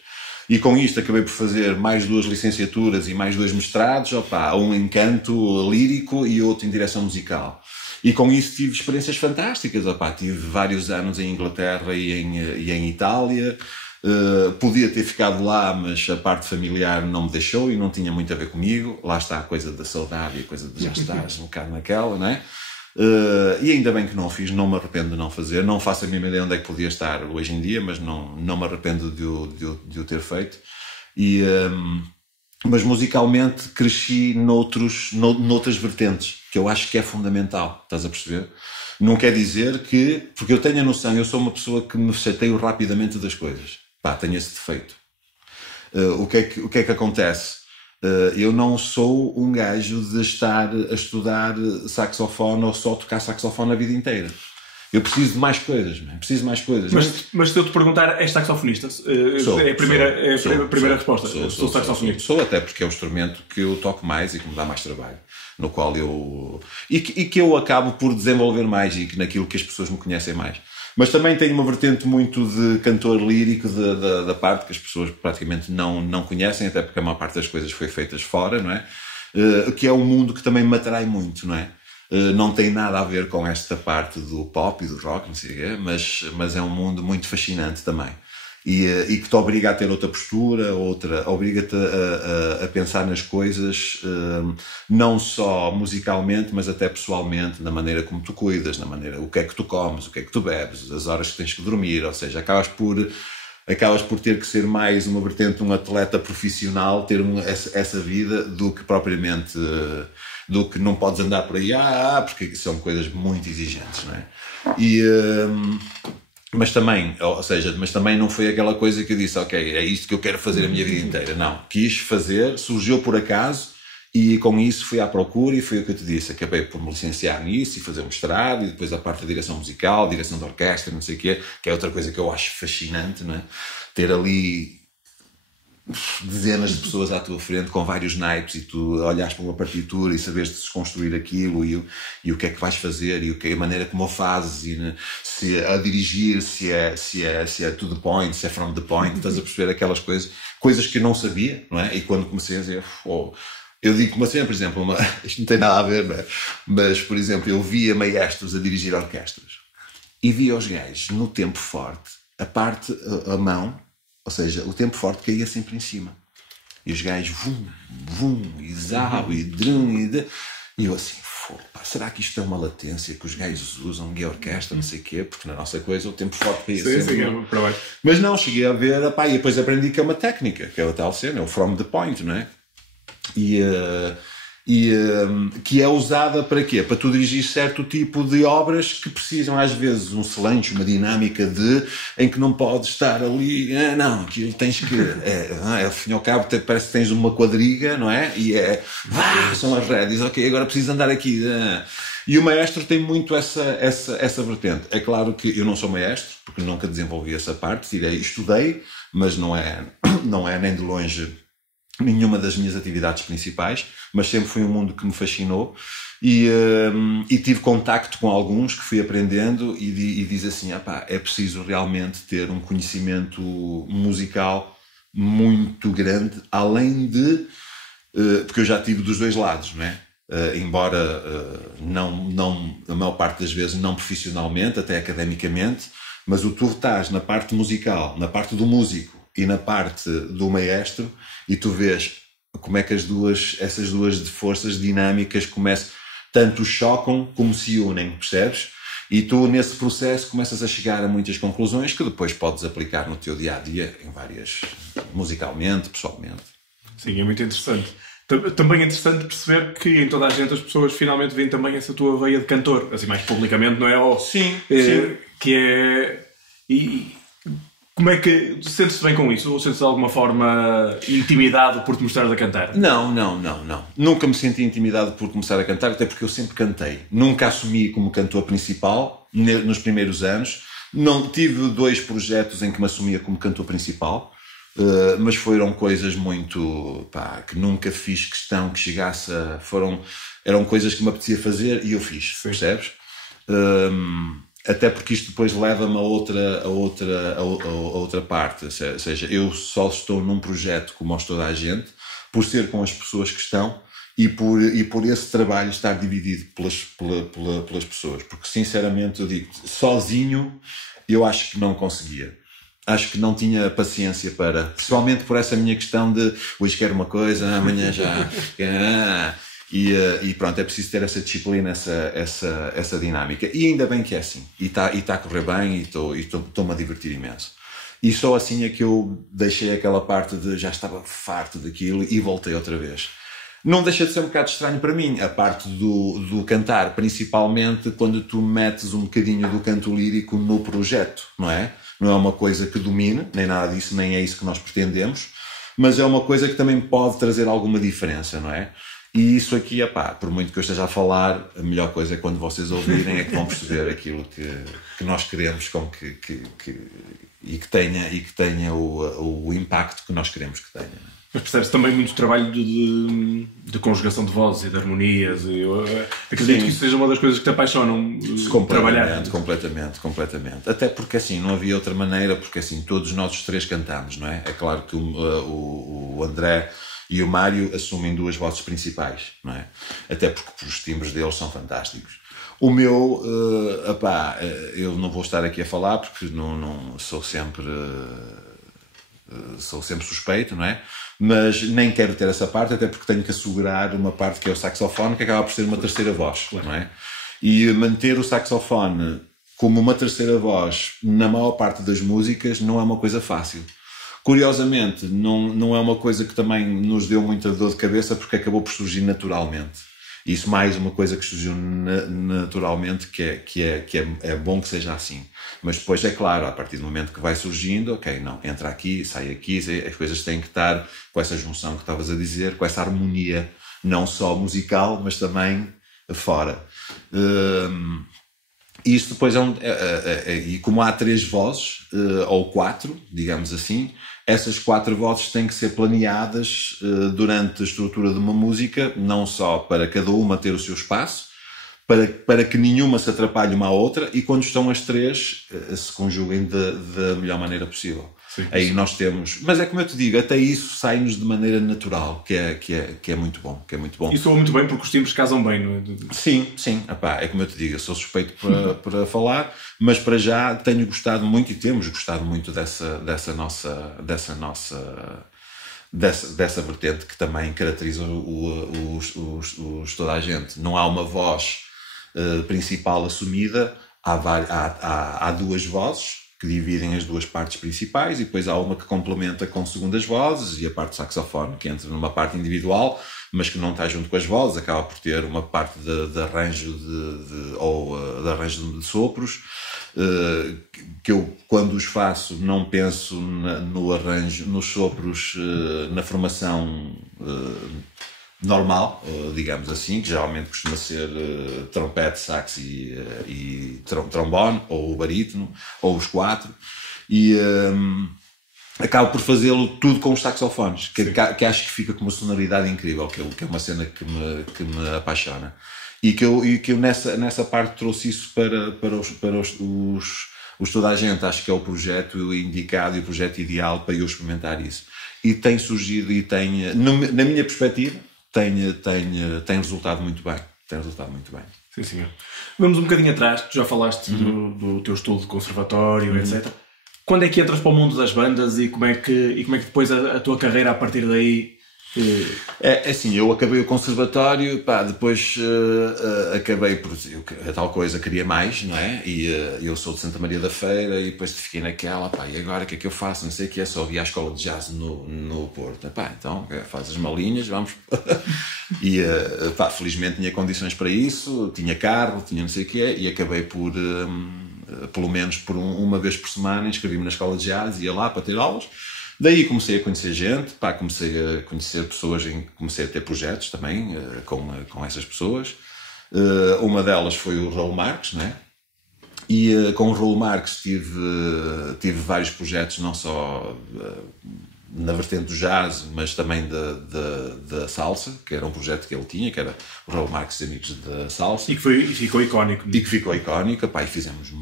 E com isto acabei por fazer mais 2 licenciaturas e mais 2 mestrados, um em canto lírico e outro em direção musical. E com isso tive experiências fantásticas. Tive vários anos em Inglaterra e em Itália. Podia ter ficado lá, mas a parte familiar não me deixou e não tinha muito a ver comigo. Lá está a coisa da saudade e a coisa de já estás um bocado naquela, não é? E ainda bem que não fiz, não me arrependo de não fazer. Não faço a mínima ideia onde é que podia estar hoje em dia, mas não me arrependo de o ter feito. Mas musicalmente cresci noutras vertentes, que eu acho que é fundamental, estás a perceber? Não quer dizer que, porque eu tenho a noção, eu sou uma pessoa que me chateio rapidamente das coisas. Tenho esse defeito. O que é que acontece? Eu não sou um gajo de estar a estudar saxofone ou só tocar saxofone a vida inteira. Eu preciso de mais coisas, man. Preciso de mais coisas. Mas se eu te perguntar, és saxofonista? É a primeira resposta. Sou saxofonista. Sou, até porque é o instrumento que eu toco mais e que me dá mais trabalho. No qual eu... E que eu acabo por desenvolver mais e naquilo que as pessoas me conhecem mais. Mas também tenho uma vertente muito de cantor lírico da parte que as pessoas praticamente não conhecem, até porque a maior parte das coisas foi feitas fora, não é? Que é um mundo que também me atrai muito, não é? Não tem nada a ver com esta parte do pop e do rock, não sei o quê, mas é um mundo muito fascinante também. E que te obriga a ter outra postura, obriga-te a pensar nas coisas, não só musicalmente, mas até pessoalmente, na maneira como tu cuidas, na maneira, o que é que tu comes, o que é que tu bebes, as horas que tens que dormir, ou seja, acabas por ter que ser mais uma vertente de um atleta profissional, ter essa vida, do que propriamente... do que não podes andar por aí, porque são coisas muito exigentes, não é? Mas também não foi aquela coisa que eu disse, ok, é isto que eu quero fazer a minha vida inteira. Não, quis fazer, surgiu por acaso, e com isso fui à procura, e foi o que eu te disse, acabei por me licenciar nisso e fazer um mestrado, e depois a parte da direção musical, direção de orquestra, não sei o quê, que é outra coisa que eu acho fascinante, não é? Ter ali dezenas de pessoas à tua frente com vários naipes, e tu olhas para uma partitura e sabes desconstruir aquilo, e o que é que vais fazer, e a maneira como o fazes, e se a dirigir, se é to the point, se é from the point, estás a perceber aquelas coisas que eu não sabia, não é? E quando comecei a dizer, eu digo como assim, por exemplo, isto não tem nada a ver, não é? Mas, por exemplo, eu via maestros a dirigir orquestras e via os gajos no tempo forte, a mão, ou seja, o tempo forte caía sempre em cima. E os gajos, e zau, e drum, e eu assim, será que isto é uma latência que os gajos usam em orquestra, não sei o quê, porque na nossa coisa o tempo forte caía sempre. Sim, mas não, cheguei a ver, e depois aprendi que é uma técnica, que é a tal cena, é o from the point, não é? Que é usada para quê? Para tu dirigir certo tipo de obras que precisam às vezes um selanço, uma dinâmica em que não podes estar ali, não, que tens que, ao fim e ao cabo parece que tens uma quadriga, não é? E são as rédeas, ok, agora preciso andar aqui. E o maestro tem muito essa vertente. É claro que eu não sou maestro, porque nunca desenvolvi essa parte, estudei, mas não é nem de longe nenhuma das minhas atividades principais, mas sempre foi um mundo que me fascinou, e tive contacto com alguns que fui aprendendo, e diz assim, é preciso realmente ter um conhecimento musical muito grande, além de, porque eu já tive dos dois lados, não é? Embora não a maior parte das vezes não profissionalmente, até academicamente, mas tu estás na parte musical, na parte do músico e na parte do maestro, e tu vês como é que essas duas forças dinâmicas tanto chocam como se unem, percebes? E tu nesse processo começas a chegar a muitas conclusões que depois podes aplicar no teu dia-a-dia, musicalmente, pessoalmente. Sim, é muito interessante. Também é interessante perceber que em toda a gente as pessoas finalmente veem também essa tua veia de cantor, assim mais publicamente, não é? Sim. Que é... Como é que sentes-te bem com isso? Ou sentes-te de alguma forma intimidado por te mostrares a cantar? Não. Nunca me senti intimidado por começar a cantar, até porque eu sempre cantei. Nunca assumi como cantor principal nos primeiros anos. Não tive 2 projetos em que me assumia como cantor principal, mas foram coisas muito... que nunca fiz questão que chegasse a... Eram coisas que me apetecia fazer e eu fiz, sim. Percebes? Até porque isto depois leva-me a outra parte, ou seja, eu só estou num projeto como toda a gente, por ser com as pessoas que estão e por esse trabalho estar dividido pelas pessoas, porque sinceramente eu digo, sozinho eu acho que não conseguia. Acho que não tinha paciência principalmente por essa minha questão de hoje quero uma coisa, amanhã já... E pronto, é preciso ter essa disciplina, essa dinâmica. E ainda bem que é assim. E está a correr bem, e estou-me a divertir imenso. E só assim é que eu deixei aquela parte de já estava farto daquilo e voltei outra vez. Não deixa de ser um bocado estranho para mim, a parte do cantar, principalmente quando tu metes um bocadinho do canto lírico no projeto, não é? Não é uma coisa que domine, nem nada disso, nem é isso que nós pretendemos. mas é uma coisa que também pode trazer alguma diferença, não é? E isso aqui, por muito que eu esteja a falar, a melhor coisa é quando vocês ouvirem é que vão perceber aquilo que nós queremos e que tenha o impacto que nós queremos que tenha. Mas percebe-se também muito trabalho de conjugação de vozes e de harmonias. Eu acredito que isso seja uma das coisas que te apaixonam trabalhar. Completamente. Até porque assim, não havia outra maneira, porque assim, todos nós os três cantamos, não é? É claro que o André e o Mário assumem duas vozes principais, não é? Até porque os timbres deles são fantásticos. O meu, eu não vou estar aqui a falar porque não sou sempre suspeito, não é? Mas nem quero ter essa parte, até porque tenho que assegurar uma parte que é o saxofone, que acaba por ser uma terceira voz, não é? E manter o saxofone como uma terceira voz na maior parte das músicas não é uma coisa fácil. Curiosamente, não é uma coisa que também nos deu muita dor de cabeça, porque acabou por surgir naturalmente. Isso mais uma coisa que surgiu naturalmente, que é bom que seja assim. Mas depois, é claro, a partir do momento que vai surgindo, ok, não, entra aqui, sai aqui, as coisas têm que estar com essa junção que estavas a dizer, com essa harmonia, não só musical, mas também fora. Isto depois e como há 3 vozes, ou 4, digamos assim, essas 4 vozes têm que ser planeadas durante a estrutura de uma música, não só para cada uma ter o seu espaço, para que nenhuma se atrapalhe uma à outra, e quando estão as 3 se conjuguem da melhor maneira possível. Sim, aí nós temos... Mas é como eu te digo, até isso sai-nos de maneira natural, que é muito bom. E soa muito bem porque os timbres casam bem, não é? Sim. É como eu te digo, eu sou suspeito para falar, mas para já tenho gostado muito e temos gostado muito dessa nossa vertente que também caracteriza toda a gente. Não há uma voz principal assumida, há 2 vozes que dividem as 2 partes principais, e depois há uma que complementa com segundas vozes, e a parte do saxofone que entra numa parte individual, mas que não está junto com as vozes, acaba por ter uma parte de arranjo de arranjo de sopros, que eu, quando os faço, não penso no arranjo, nos sopros, na formação normal, digamos assim, que geralmente costuma ser trompete, sax e trombone, ou o barítono, ou os 4, e acabo por fazê-lo tudo com os saxofones, que acho que fica com uma sonoridade incrível, que é uma cena que me apaixona. E que eu nessa parte trouxe isso para os toda a gente. Acho que é o projeto indicado e o projeto ideal para eu experimentar isso. E tem surgido e na minha perspectiva, tem resultado muito bem. Sim, senhor. Vamos um bocadinho atrás, tu já falaste do teu estudo de conservatório, etc. Quando é que entras para o mundo das bandas e como é que depois a tua carreira a partir daí... É assim, eu acabei o conservatório, depois acabei por... a tal coisa, queria mais, não é? E eu sou de Santa Maria da Feira, e depois fiquei naquela, e agora o que é que eu faço? Não sei o que é, só havia a escola de jazz no Porto. Então, faz as malinhas, vamos... E felizmente tinha condições para isso, tinha carro, tinha não sei o que é, e acabei por... pelo menos por uma vez por semana, inscrevi-me na escola de jazz, ia lá para ter aulas. Daí comecei a conhecer gente, comecei a conhecer pessoas, comecei a ter projetos também com essas pessoas. Uma delas foi o Raul Marques, né? E com o Raul Marques tive vários projetos, não só na vertente do jazz, mas também da salsa, que era um projeto que ele tinha, que era o Raul Marques e Amigos da Salsa. E que ficou icónico. E fizemos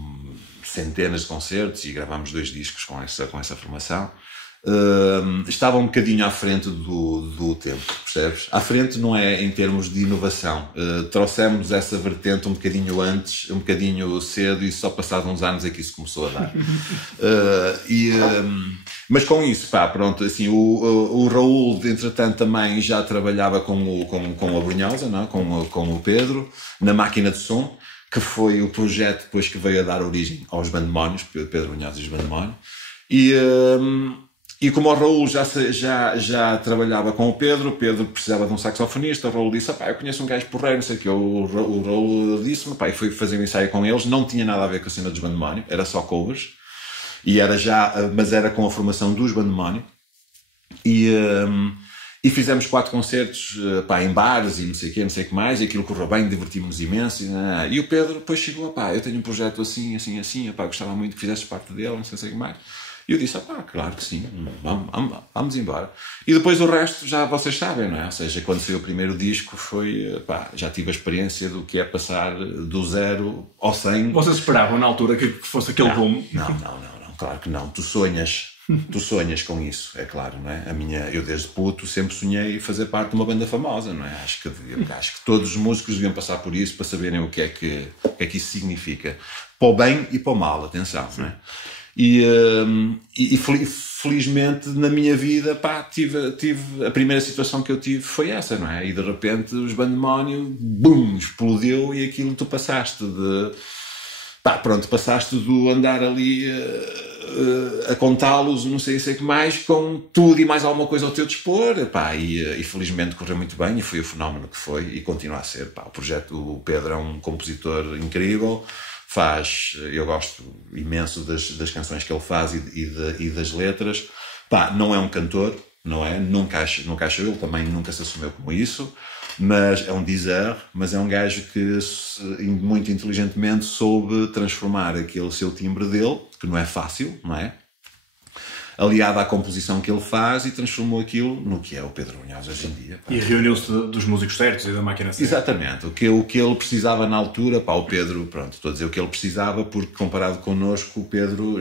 centenas de concertos e gravámos 2 discos com essa formação. Estava um bocadinho à frente do tempo, percebes? À frente não é em termos de inovação. Trouxemos essa vertente um bocadinho antes, um bocadinho cedo, e só passados uns anos é que isso começou a dar. Mas com isso, pronto, assim, o Raul, entretanto, também já trabalhava com a Brunhosa, não? Com o Pedro, na máquina de som, que foi o projeto depois que veio a dar origem aos Bandemónios, Pedro Brunhosa e os Bandemónios. E como o Raul já trabalhava com o Pedro precisava de um saxofonista, o Raul disse, eu conheço um gajo porreiro, não sei o que, o Raul disse-me, e fui fazer um ensaio com eles, não tinha nada a ver com a cena dos Bandemónios, era só covers, mas era com a formação dos Bandemónios, E fizemos 4 concertos pá, em bares e não sei o que mais, e aquilo correu bem, divertimos imenso. E o Pedro depois chegou, pá, eu tenho um projeto assim, pá, gostava muito que fizesse parte dele, não sei o que mais. E eu disse, pá, claro que sim, vamos embora. E depois o resto já vocês sabem, não é? Ou seja, quando saiu o primeiro disco foi, pá, já tive a experiência do que é passar do 0 ao 100. Vocês esperavam na altura que fosse aquele boom? Não, claro que não. Tu sonhas com isso, é claro, não é? Eu desde puto sempre sonhei fazer parte de uma banda famosa, não é? Acho que todos os músicos deviam passar por isso para saberem o que é que isso significa. Para o bem e para o mal, atenção, não é? E felizmente na minha vida, pá, tive a primeira situação que eu tive foi essa, não é? E de repente os Bandemónio, bum, explodiu e aquilo tu passaste de... Pá, pronto, passaste do andar ali a contá-los, não sei o que mais, com tudo e mais alguma coisa ao teu dispor, pá, e felizmente correu muito bem e foi o fenómeno que foi e continua a ser, pá. O Pedro é um compositor incrível, eu gosto imenso das canções que ele faz e das letras, pá, não é um cantor, não é? Nunca achou, ele também nunca se assumiu como isso, mas é um dizer, mas é um gajo que muito inteligentemente soube transformar aquele seu timbre dele, que não é fácil, não é? Aliado à composição que ele faz e transformou aquilo no que é o Pedro Brunhosa hoje em dia. Pá. E reuniu-se dos músicos certos e da máquina certa. Exatamente. O que ele precisava na altura, pá, o Pedro, pronto, estou a dizer o que ele precisava, porque comparado connosco, o Pedro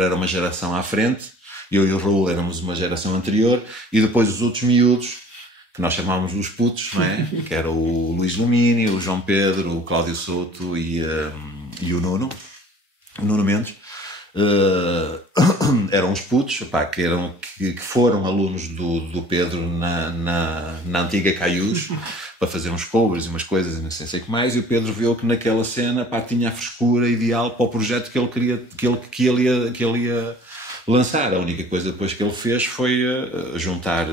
era uma geração à frente, eu e o Raul éramos uma geração anterior, e depois os outros miúdos, que nós chamávamos os putos, não é? Que era o Luís Lumini, o João Pedro, o Cláudio Souto e o Nuno Mendes. Eram os putos, pá, que foram alunos do Pedro na antiga Caiús para fazer uns covers e umas coisas e não sei o que mais, e o Pedro viu que naquela cena, pá, tinha a frescura ideal para o projeto que ele queria, que ele ia lançar. A única coisa depois que ele fez foi juntar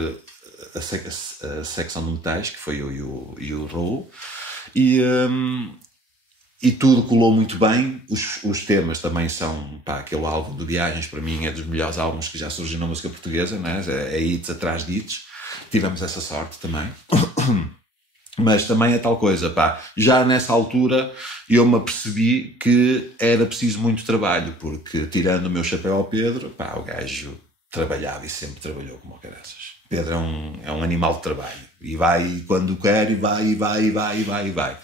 a secção de metais, que foi eu e o Raul, e tudo colou muito bem. Os temas também são, pá, aquele álbum de Viagens para mim é dos melhores álbuns que já surgiu na música portuguesa, não é? É hits atrás de hits, tivemos essa sorte também. Mas também é tal coisa, pá, já nessa altura eu me apercebi que era preciso muito trabalho, porque tirando o meu chapéu ao Pedro, pá, o gajo trabalhava e sempre trabalhou como o caraças. Pedro é um animal de trabalho. E vai quando quer, e vai.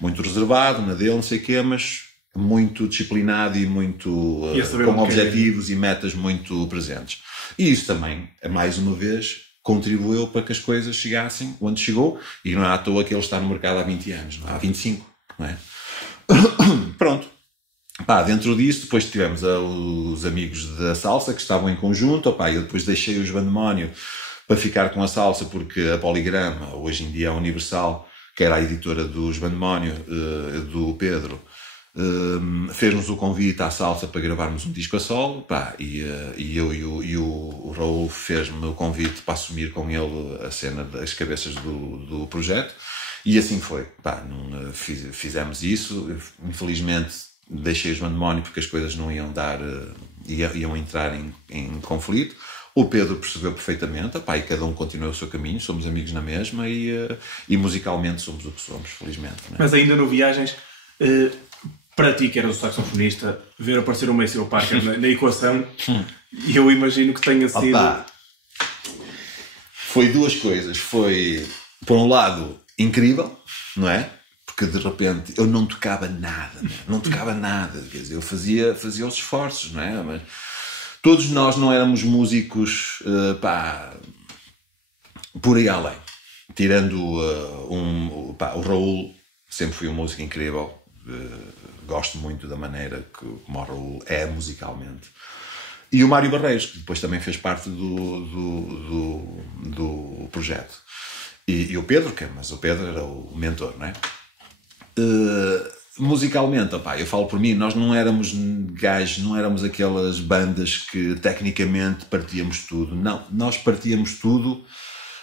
Muito reservado, na dele, não sei o quê, mas muito disciplinado e muito com objetivos e metas muito presentes. E isso também, mais uma vez, contribuiu para que as coisas chegassem onde chegou. E não é à toa que ele está no mercado há 20 anos, não é? Há 25, não é? Pronto. Pá, dentro disso, depois tivemos os amigos da salsa que estavam em conjunto. Pá, eu depois deixei os Bandemónio para ficar com a salsa, porque a Poligrama, hoje em dia a Universal, que era a editora dos Bandemónio, do Pedro, fez-nos o convite à salsa para gravarmos um disco a solo, pá, e eu e o Raul fez-me o convite para assumir com ele a cena das cabeças do projeto, e assim foi, pá, fizemos isso. Infelizmente deixei os Bandemónio porque as coisas não iam dar, iam entrar em conflito. O Pedro percebeu perfeitamente, pá, e cada um continuou o seu caminho, somos amigos na mesma e musicalmente somos o que somos, felizmente. Não é? Mas ainda no Viagens, para ti que eras o saxofonista, ver aparecer o Maceo Parker na equação, eu imagino que tenha sido... Opa, foi duas coisas. Foi, por um lado, incrível, não é? Porque de repente eu não tocava nada, quer dizer, eu fazia os esforços, não é? Mas todos nós não éramos músicos, pá, por aí além. Tirando o Raul, sempre foi um músico incrível. Gosto muito da maneira como o Raul é musicalmente. E o Mário Barreiros, que depois também fez parte do projeto. E o Pedro, mas o Pedro era o mentor, não é? Musicalmente, opá, eu falo por mim, nós não éramos gajos, não éramos aquelas bandas que tecnicamente partíamos tudo. Não, nós partíamos tudo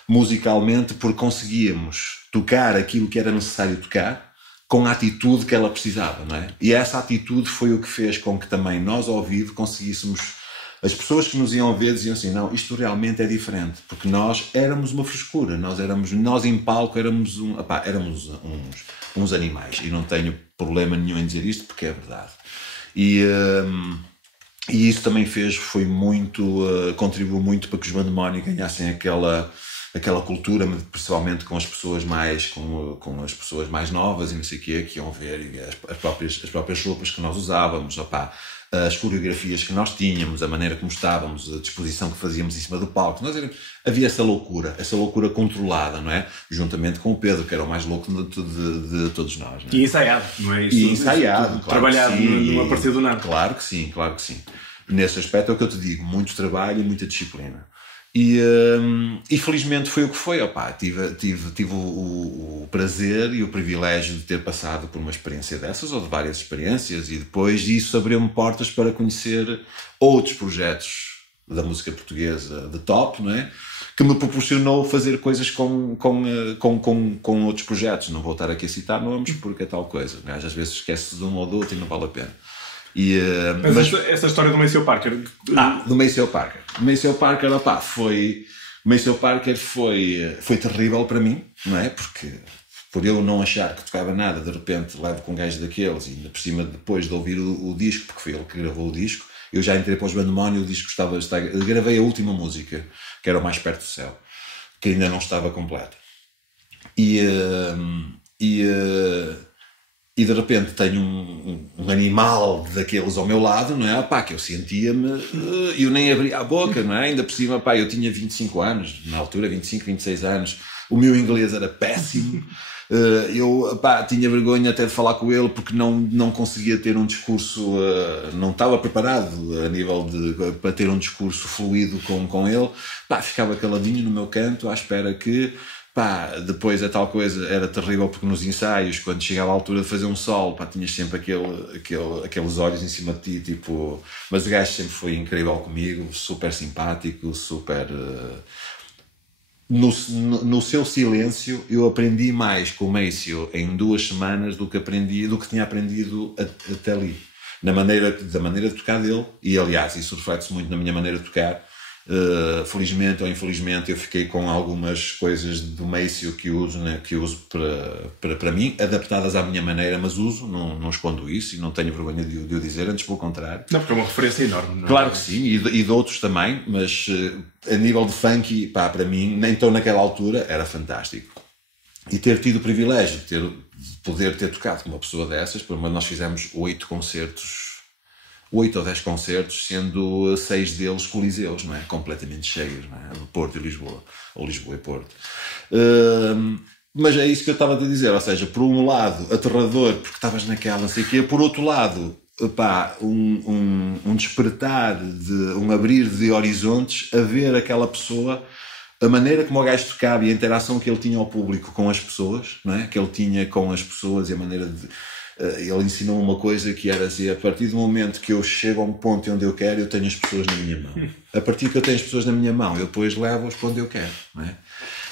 musicalmente porque conseguíamos tocar aquilo que era necessário tocar com a atitude que ela precisava, não é? E essa atitude foi o que fez com que também nós, ao ouvido, conseguíssemos As pessoas que nos iam ver diziam assim, não, isto realmente é diferente, porque nós éramos uma frescura, nós em palco éramos, éramos uns animais, e não tenho problema nenhum em dizer isto, porque é verdade. E isso também contribuiu muito para que os Bandemónio ganhassem aquela cultura, principalmente com as pessoas com as pessoas mais novas e não sei o quê, que iam ver, e as próprias roupas que nós usávamos, as coreografias que nós tínhamos, a maneira como estávamos, a disposição que fazíamos em cima do palco. Havia essa loucura controlada, não é? Juntamente com o Pedro, que era o mais louco de todos nós. Não é? E ensaiado, não é? E ensaiado, claro, trabalhado, não apareceu do nada. Claro que sim. Nesse aspecto é o que eu te digo, muito trabalho e muita disciplina. E felizmente foi o que foi. Tive o prazer e o privilégio de ter passado por uma experiência dessas, ou de várias experiências, e depois disso abriu-me portas para conhecer outros projetos da música portuguesa de top, não é? Que me proporcionou fazer coisas com outros projetos. Não vou estar aqui a citar nomes porque é tal coisa. Às vezes esquece de um ou do outro e não vale a pena. Mas essa história do Maceo Parker... do Maceo Parker. O Maceo Parker, foi terrível para mim, não é? Porque por eu não achar que tocava nada, de repente levo com um gajo daqueles, e ainda por cima, depois de ouvir o disco, porque foi ele que gravou o disco, eu já entrei para os Bandemónio, o disco gravei a última música, que era o Mais Perto do Céu, que ainda não estava completa. E de repente tenho um animal daqueles ao meu lado, não é? Que eu sentia-me, eu nem abria a boca, não é? Ainda por cima, eu tinha 25 anos, na altura, 25, 26 anos, o meu inglês era péssimo, eu tinha vergonha até de falar com ele porque não conseguia ter um discurso, não estava preparado a nível para ter um discurso fluido com ele, ficava caladinho no meu canto à espera que... depois a tal coisa era terrível, porque nos ensaios, quando chegava a altura de fazer um solo, tinhas sempre aqueles olhos em cima de ti, tipo... Mas o gajo sempre foi incrível comigo, super simpático, super... No seu silêncio, eu aprendi mais com o Maceo em 2 semanas do que tinha aprendido até ali. Da maneira de tocar dele, e aliás, isso reflete-se muito na minha maneira de tocar. Felizmente ou infelizmente eu fiquei com algumas coisas do Maceo que uso para mim, adaptadas à minha maneira, mas uso, não escondo isso e não tenho vergonha de o dizer, antes pelo contrário. Não, porque é uma referência enorme, não é? Claro que sim, e de outros também, mas a nível de funk, para mim, então naquela altura era fantástico. E ter tido o privilégio de poder ter tocado com uma pessoa dessas, porque nós fizemos 8 ou 10 concertos, sendo 6 deles coliseus, não é? Completamente cheios, não é? Porto e Lisboa, ou Lisboa e Porto. Mas é isso que eu estava a dizer, ou seja, por um lado, aterrador, porque estavas naquela, não sei o quê, por outro lado, um despertar, um abrir de horizontes, a ver aquela pessoa, a maneira como o gajo tocava e a interação que ele tinha ao público com as pessoas, não é? Que ele tinha com as pessoas e a maneira de... Ele ensinou uma coisa que era assim: a partir do momento que eu chego a um ponto onde eu quero, eu tenho as pessoas na minha mão. A partir que eu tenho as pessoas na minha mão, eu depois levo-as para onde eu quero, não é?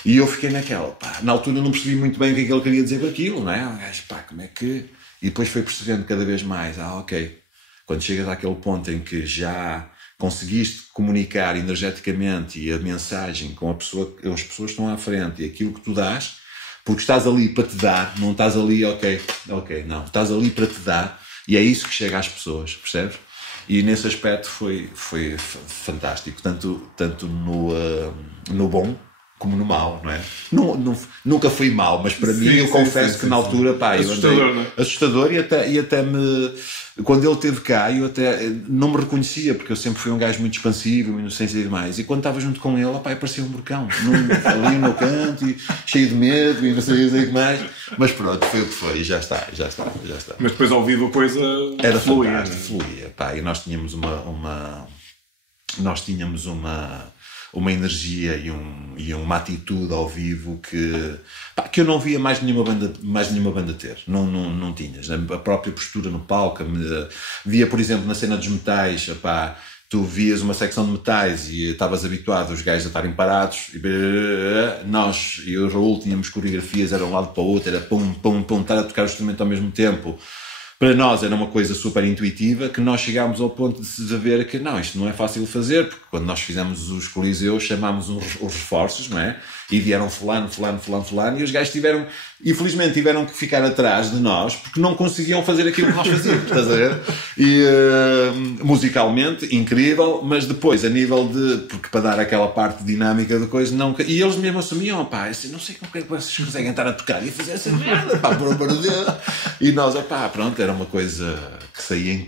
E eu fiquei naquela, na altura não percebi muito bem o que é que ele queria dizer com aquilo, não é? O gajo, como é que... E depois foi percebendo cada vez mais, ok, quando chegas àquele ponto em que já conseguiste comunicar energeticamente e a mensagem com as pessoas que estão à frente e aquilo que tu dás, porque estás ali para te dar, não estás ali, ok, não, estás ali para te dar, e é isso que chega às pessoas, percebes? E nesse aspecto foi fantástico, tanto no bom como no mau, não é? Nunca fui mau, mas para mim eu confesso que na altura, assustador, não é? Assustador, e até me... Quando ele esteve cá, eu até não me reconhecia, porque eu sempre fui um gajo muito expansivo, muito sem ser mais. E quando estava junto com ele, parecia um burcão, ali no canto, e cheio de medo, e não sei o que mais. Mas pronto, foi o que foi, e já está. Mas depois ao vivo a coisa era fluía. Fantástico, fluía. E nós tínhamos uma energia e uma atitude ao vivo que eu não via mais nenhuma banda ter. Não tinhas. A própria postura no palco. Via, por exemplo, na cena dos metais, tu vias uma secção de metais e estavas habituado os gajos a estarem parados. Nós e o Raul tínhamos coreografias, era um lado para o outro, era pum, pum, pum, estar a tocar o instrumento ao mesmo tempo. para nós era uma coisa super intuitiva, que nós chegámos ao ponto de se ver que não, isto não é fácil de fazer, porque quando nós fizemos os Coliseus chamámos os reforços, não é? E vieram fulano, e os gajos infelizmente tiveram que ficar atrás de nós, porque não conseguiam fazer aquilo que nós fazíamos, estás a ver? E musicalmente, incrível, mas depois, a nível de, porque para dar aquela parte dinâmica da coisa, não, e eles mesmo assumiam, pá, assim, não sei como é que vocês conseguem estar a tocar e fazer essa merda, pá, por amor de Deus. E nós, pá, pronto, era uma coisa que saía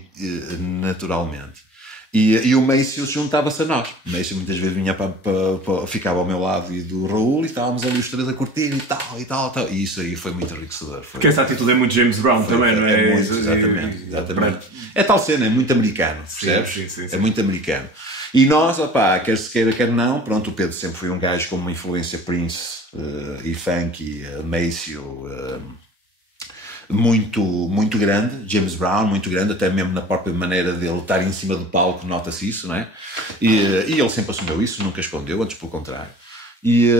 naturalmente. E o Maceo juntava-se a nós. O Maceo muitas vezes vinha ficava ao meu lado e do Raul, e estávamos ali os três a curtir e tal. E isso aí foi muito enriquecedor. Porque essa atitude é muito James Brown também, não é? Muito, exatamente. É tal cena, é muito americano, percebes? Sim. É muito americano. E nós, opá, quer se queira, quer não, pronto, o Pedro sempre foi um gajo com uma influência Prince e Funky, Maceo, muito grande, James Brown, muito grande, até mesmo na própria maneira dele estar em cima do palco, nota-se isso, não é? E ele sempre assumiu isso, nunca escondeu, antes pelo contrário. E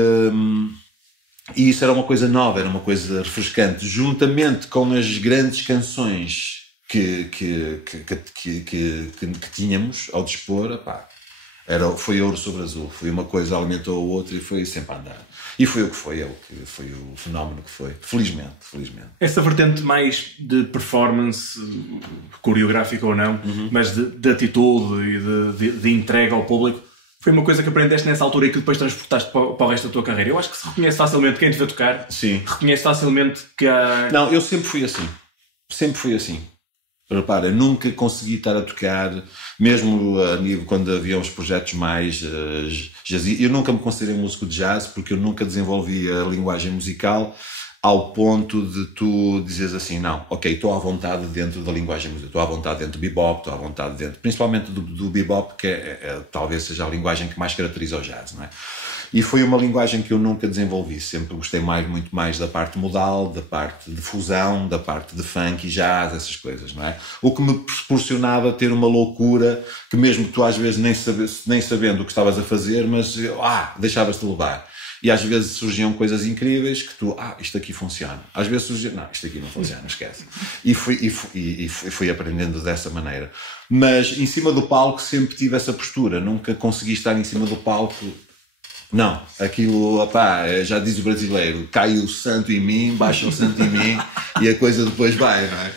isso era uma coisa nova, era uma coisa refrescante, juntamente com as grandes canções que tínhamos ao dispor, epá, foi ouro sobre azul, foi uma coisa alimentou a outra e foi sempre a andar. E foi o que foi, foi o fenómeno que foi, felizmente. Essa vertente mais de performance, coreográfica ou não, mas de atitude e de entrega ao público, foi uma coisa que aprendeste nessa altura e que depois transportaste para o resto da tua carreira. Eu acho que se reconhece facilmente quem te vê tocar, sim, reconhece facilmente que há... Não, eu sempre fui assim. Repara, nunca consegui estar a tocar, mesmo a nível quando havia uns projetos mais jazz. Eu nunca me considerei músico de jazz porque eu nunca desenvolvi a linguagem musical ao ponto de tu dizeres assim, não, ok, estou à vontade dentro da linguagem musical, estou à vontade dentro do bebop, estou à vontade dentro, principalmente do bebop, que talvez seja a linguagem que mais caracteriza o jazz, não é? E foi uma linguagem que eu nunca desenvolvi. Sempre gostei muito mais da parte modal, da parte de fusão, da parte de funk e jazz, essas coisas, não é? O que me proporcionava ter uma loucura que mesmo tu às vezes nem sabendo o que estavas a fazer, mas deixavas-te levar. E às vezes surgiam coisas incríveis que tu, isto aqui funciona. Às vezes surgia, não, isto aqui não funciona, esquece. E fui aprendendo dessa maneira. Mas em cima do palco sempre tive essa postura. Nunca consegui estar em cima do palco. Não, aquilo, já diz o brasileiro, cai o santo em mim, baixa o santo em mim e a coisa depois vai, não é?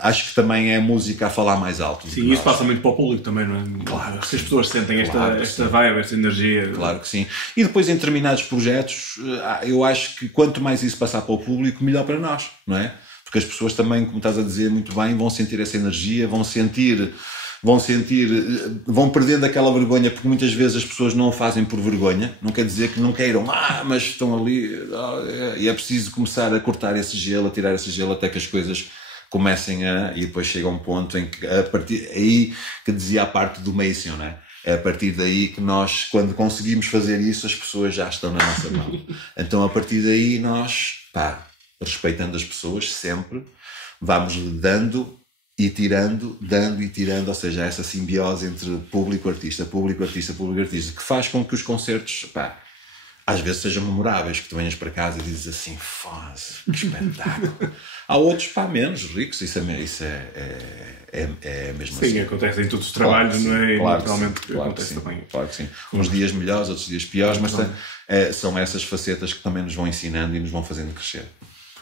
Acho que também é a música a falar mais alto. Sim, isso passa muito para o público também, não é? Claro. Se as pessoas sentem esta vibe, esta energia. Claro que sim. E depois em determinados projetos, eu acho que quanto mais isso passar para o público, melhor para nós, não é? Porque as pessoas também, como estás a dizer muito bem, vão sentir essa energia, vão perdendo aquela vergonha, porque muitas vezes as pessoas não o fazem por vergonha, não quer dizer que não queiram, mas estão ali, e é preciso começar a cortar esse gelo, a tirar esse gelo até que as coisas comecem e depois chega um ponto em que, a partir aí, que dizia a parte do Maceo, né? É a partir daí que nós, quando conseguimos fazer isso, as pessoas já estão na nossa mão. Então a partir daí nós, respeitando as pessoas sempre, vamos dando e tirando, dando e tirando, ou seja, essa simbiose entre público-artista, que faz com que os concertos, às vezes sejam memoráveis, que tu venhas para casa e dizes assim, foda-se, que espetáculo. Há outros, menos ricos, isso é mesmo assim. Sim, acontece em todos os trabalhos, não é? Claro, naturalmente claro acontece também. Claro que sim. Uns dias melhores, outros dias piores, mas são essas facetas que também nos vão ensinando e nos vão fazendo crescer.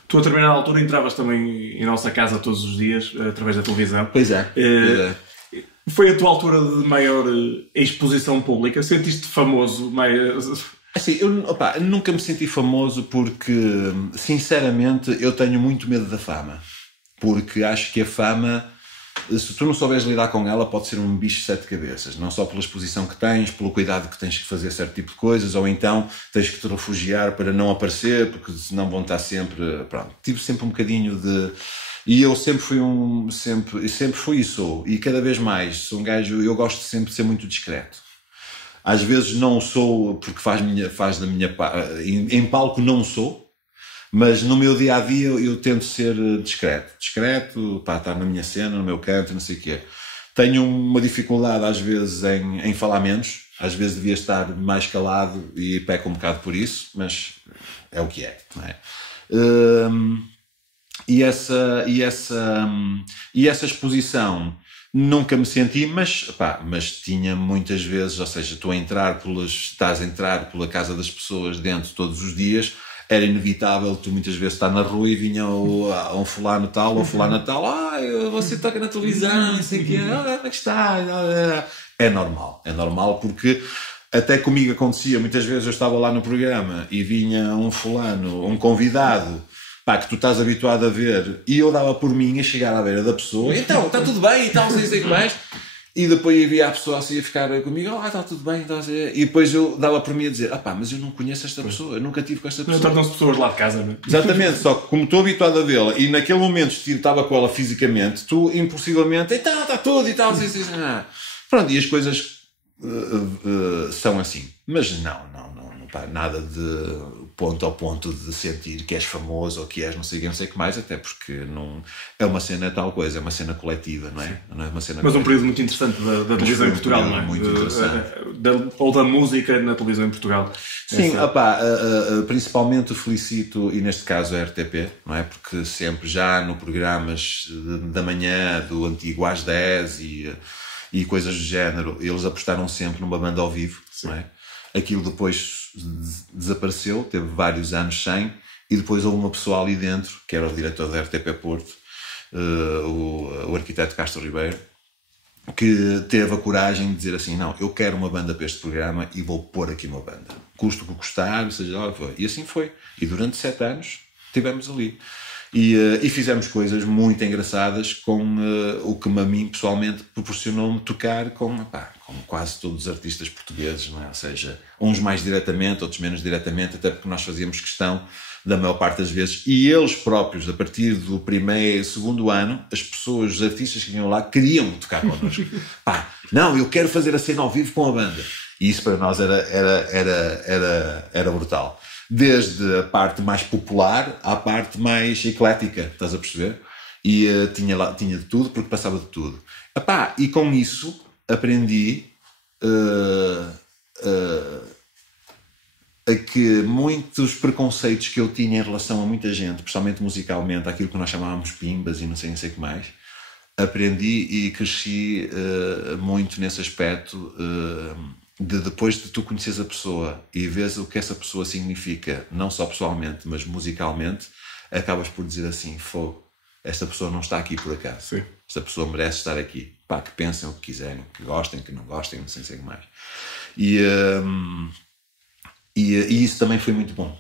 Tu, a determinada altura, entravas também em nossa casa todos os dias, através da televisão. Pois é. Foi a tua altura de maior exposição pública? Sentiste-te famoso? Assim, eu nunca me senti famoso porque, sinceramente, eu tenho muito medo da fama. Porque acho que a fama, se tu não souberes lidar com ela, pode ser um bicho de 7 cabeças. Não só pela exposição que tens, pelo cuidado que tens que fazer certo tipo de coisas, ou então tens que te refugiar para não aparecer, porque senão vão estar sempre... Pronto, tive sempre um bocadinho de... E eu sempre fui e sou. E cada vez mais sou um gajo... Eu gosto sempre de ser muito discreto. Às vezes não sou, porque faz da minha... Em palco não sou. Mas no meu dia-a-dia eu tento ser discreto, estar na minha cena, no meu canto, não sei o quê. Tenho uma dificuldade às vezes em falar menos, às vezes devia estar mais calado e peco um bocado por isso, mas é o que é, não é? E essa exposição nunca me senti, mas tinha muitas vezes, ou seja, estás a entrar pela casa das pessoas dentro todos os dias, era inevitável tu muitas vezes estar na rua e vinha um fulano tal ou fulano tal, você toca na televisão, não sei o quê, onde é que está? É normal porque até comigo acontecia, muitas vezes eu estava lá no programa e vinha um fulano, um convidado, que tu estás habituado a ver, e eu dava por mim a chegar à beira da pessoa, então, está tudo bem e tal, não sei o que mais, e depois havia a pessoa assim a ficar comigo, está tudo bem, então, e depois eu dava por mim a dizer, mas eu não conheço esta pessoa, eu nunca tive com esta pessoa. Tornam-se pessoas lá de casa, não é? Exatamente, só que como estou habituado a vê-la, e naquele momento estava com ela fisicamente, tu impulsivamente, então, está tudo e tal, pronto, e as coisas são assim, mas não, nada de ponto ao ponto de sentir que és famoso ou que és não sei o que mais, até porque não é uma cena tal coisa, é uma cena coletiva, não é? Não é uma cena mas coletiva. Um período muito interessante da televisão em Portugal, não é? Muito interessante. Ou da música na televisão em Portugal. Sim, principalmente felicito, e neste caso a RTP, não é? Porque sempre já no programas da manhã, do antigo às 10 e coisas do género, eles apostaram sempre numa banda ao vivo, não é? Aquilo depois desapareceu, teve vários anos sem, e depois houve uma pessoa ali dentro, que era o diretor da RTP Porto, o arquiteto Castro Ribeiro, que teve a coragem de dizer assim, não, eu quero uma banda para este programa e vou pôr aqui uma banda. Custo o que custar, seja lá o que for. E assim foi. E durante 7 anos estivemos ali. E fizemos coisas muito engraçadas com o que a mim pessoalmente proporcionou-me tocar com quase todos os artistas portugueses, não é? Ou seja, uns mais diretamente, outros menos diretamente, até porque nós fazíamos questão da maior parte das vezes, e eles próprios, a partir do primeiro, segundo ano, as pessoas, os artistas que vinham lá, queriam tocar connosco. Não, eu quero fazer a cena ao vivo com a banda. E isso para nós era brutal. Desde a parte mais popular à parte mais eclética, estás a perceber? E tinha de tudo, porque passava de tudo. E com isso aprendi a que muitos preconceitos que eu tinha em relação a muita gente, principalmente musicalmente, aquilo que nós chamávamos pimbas e não sei o que mais, aprendi e cresci muito nesse aspecto depois de tu conheces a pessoa e vês o que essa pessoa significa, não só pessoalmente, mas musicalmente, acabas por dizer assim, esta pessoa não está aqui por acaso. Sim. Esta pessoa merece estar aqui. Que pensem o que quiserem, que gostem, que não gostem, não sei o que mais. E isso também foi muito bom.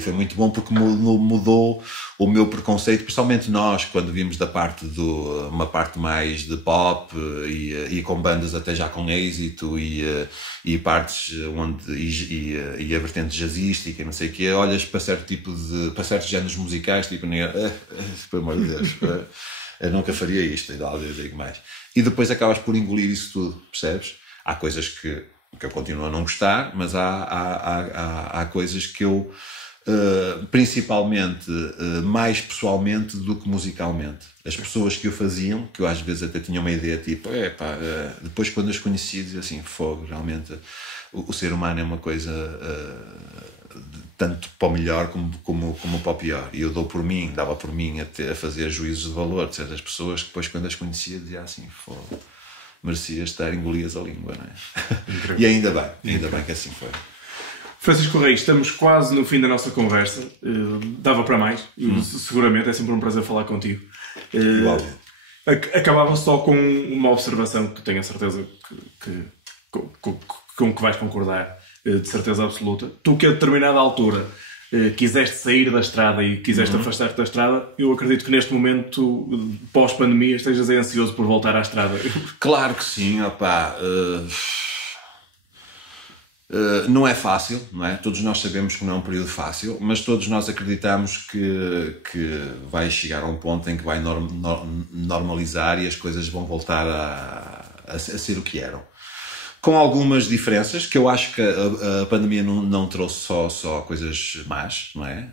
Foi muito bom porque mudou o meu preconceito, principalmente nós, quando vimos uma parte mais de pop e com bandas até já com êxito e partes e a vertente jazzística e não sei o quê, olhas para para certos géneros musicais, tipo, pelo amor de Deus, eu nunca faria isto e tal, mais. E depois acabas por engolir isso tudo, percebes? Há coisas que eu continuo a não gostar, mas há coisas que eu principalmente mais pessoalmente do que musicalmente. As pessoas que o faziam, que eu às vezes até tinha uma ideia tipo, depois quando as conheci dizia assim, realmente o ser humano é uma coisa tanto para o melhor como para o pior, e eu dava por mim a fazer juízos de valor de certas pessoas que depois quando as conhecia dizia assim, merecia estar engolidas a língua, não é? E ainda bem que assim foi. Francisco Reis, estamos quase no fim da nossa conversa. Dava para mais, seguramente, é sempre um prazer falar contigo. Acabava só com uma observação que tenho a certeza com que vais concordar, de certeza absoluta. Tu que a determinada altura quiseste sair da estrada e quiseste afastar-te da estrada, eu acredito que neste momento, pós-pandemia, estejas ansioso por voltar à estrada. Claro que sim, não é fácil, não é? Todos nós sabemos que não é um período fácil, mas todos nós acreditamos que vai chegar a um ponto em que vai normalizar e as coisas vão voltar a ser o que eram. Com algumas diferenças, que eu acho que a pandemia não trouxe só coisas más, não é?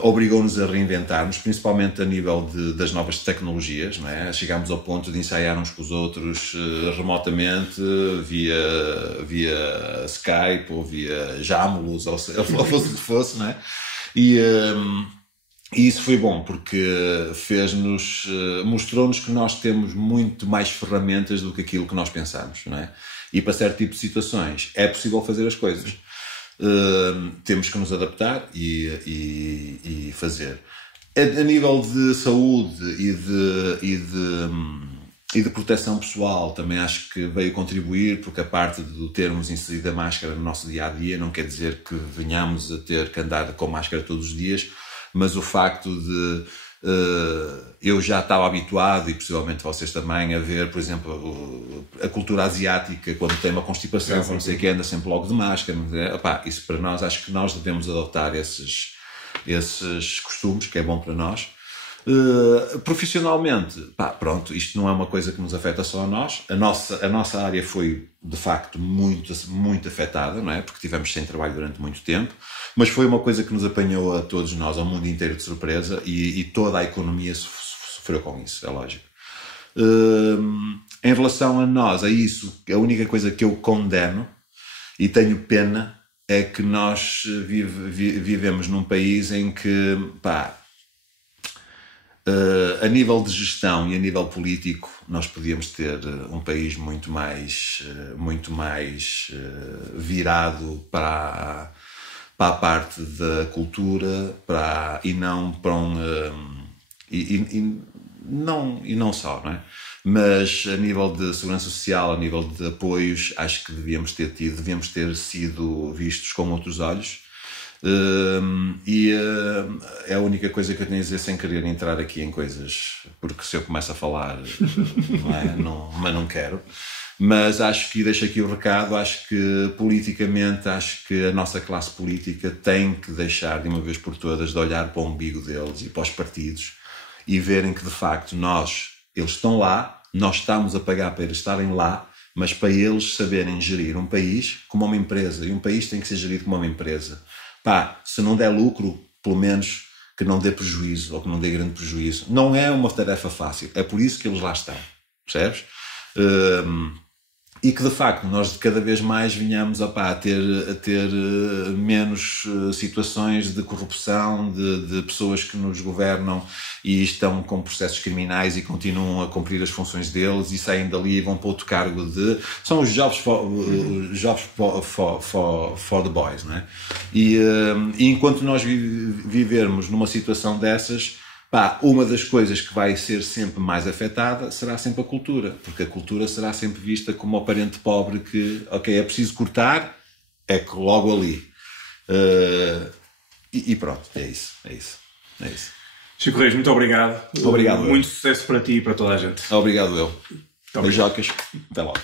Obrigou-nos a reinventarmos, principalmente a nível das novas tecnologias, não é? Chegámos ao ponto de ensaiar uns com os outros remotamente, via Skype ou via Jamulus, ou fosse o que fosse, não é? E isso foi bom, porque mostrou-nos que nós temos muito mais ferramentas do que aquilo que nós pensamos, não é? E para certo tipo de situações é possível fazer as coisas. Temos que nos adaptar e fazer. A nível de saúde e de proteção pessoal, também acho que veio contribuir, porque a parte de termos inserido a máscara no nosso dia-a-dia não quer dizer que venhamos a ter que andar com máscara todos os dias, mas o facto de eu já estava habituado, e possivelmente vocês também, a ver, por exemplo, a cultura asiática, quando tem uma constipação, não sei o que, anda sempre logo de máscara. Epá, isso para nós, acho que nós devemos adotar esses costumes, que é bom para nós. Profissionalmente, pronto, isto não é uma coisa que nos afeta só a nós. A nossa área foi, de facto, muito, muito afetada, não é? Porque tivemos sem trabalho durante muito tempo, mas foi uma coisa que nos apanhou a todos nós, ao mundo inteiro de surpresa, e toda a economia sofreu com isso, é lógico. Em relação a nós, a isso, a única coisa que eu condeno e tenho pena é que nós vivemos num país em que, a nível de gestão e a nível político, nós podíamos ter um país muito mais virado para a parte da cultura, e não para não só, não é? Mas a nível de segurança social, a nível de apoios, acho que devíamos ter sido vistos com outros olhos. É a única coisa que eu tenho a dizer, sem querer entrar aqui em coisas, porque se eu começo a falar, não é? Mas não quero. Mas acho que, deixo aqui o recado, acho que politicamente, acho que a nossa classe política tem que deixar de uma vez por todas de olhar para o umbigo deles e para os partidos e verem que de facto eles estão lá, nós estamos a pagar para eles estarem lá, mas para eles saberem gerir um país como uma empresa, e um país tem que ser gerido como uma empresa. Se não der lucro, pelo menos que não dê prejuízo, ou que não dê grande prejuízo. Não é uma tarefa fácil, é por isso que eles lá estão, percebes? E que de facto nós cada vez mais venhamos a ter menos situações de corrupção, de pessoas que nos governam e estão com processos criminais e continuam a cumprir as funções deles e saem dali e vão para outro cargo são os jobs for the boys, não é? E enquanto nós vivermos numa situação dessas, uma das coisas que vai ser sempre mais afetada será sempre a cultura, porque a cultura será sempre vista como o parente pobre que, ok, é preciso cortar, é que logo ali. E pronto, é isso. Chico Reis, muito obrigado. Obrigado. Muito sucesso para ti e para toda a gente. Obrigado eu. Beijocas. Até logo.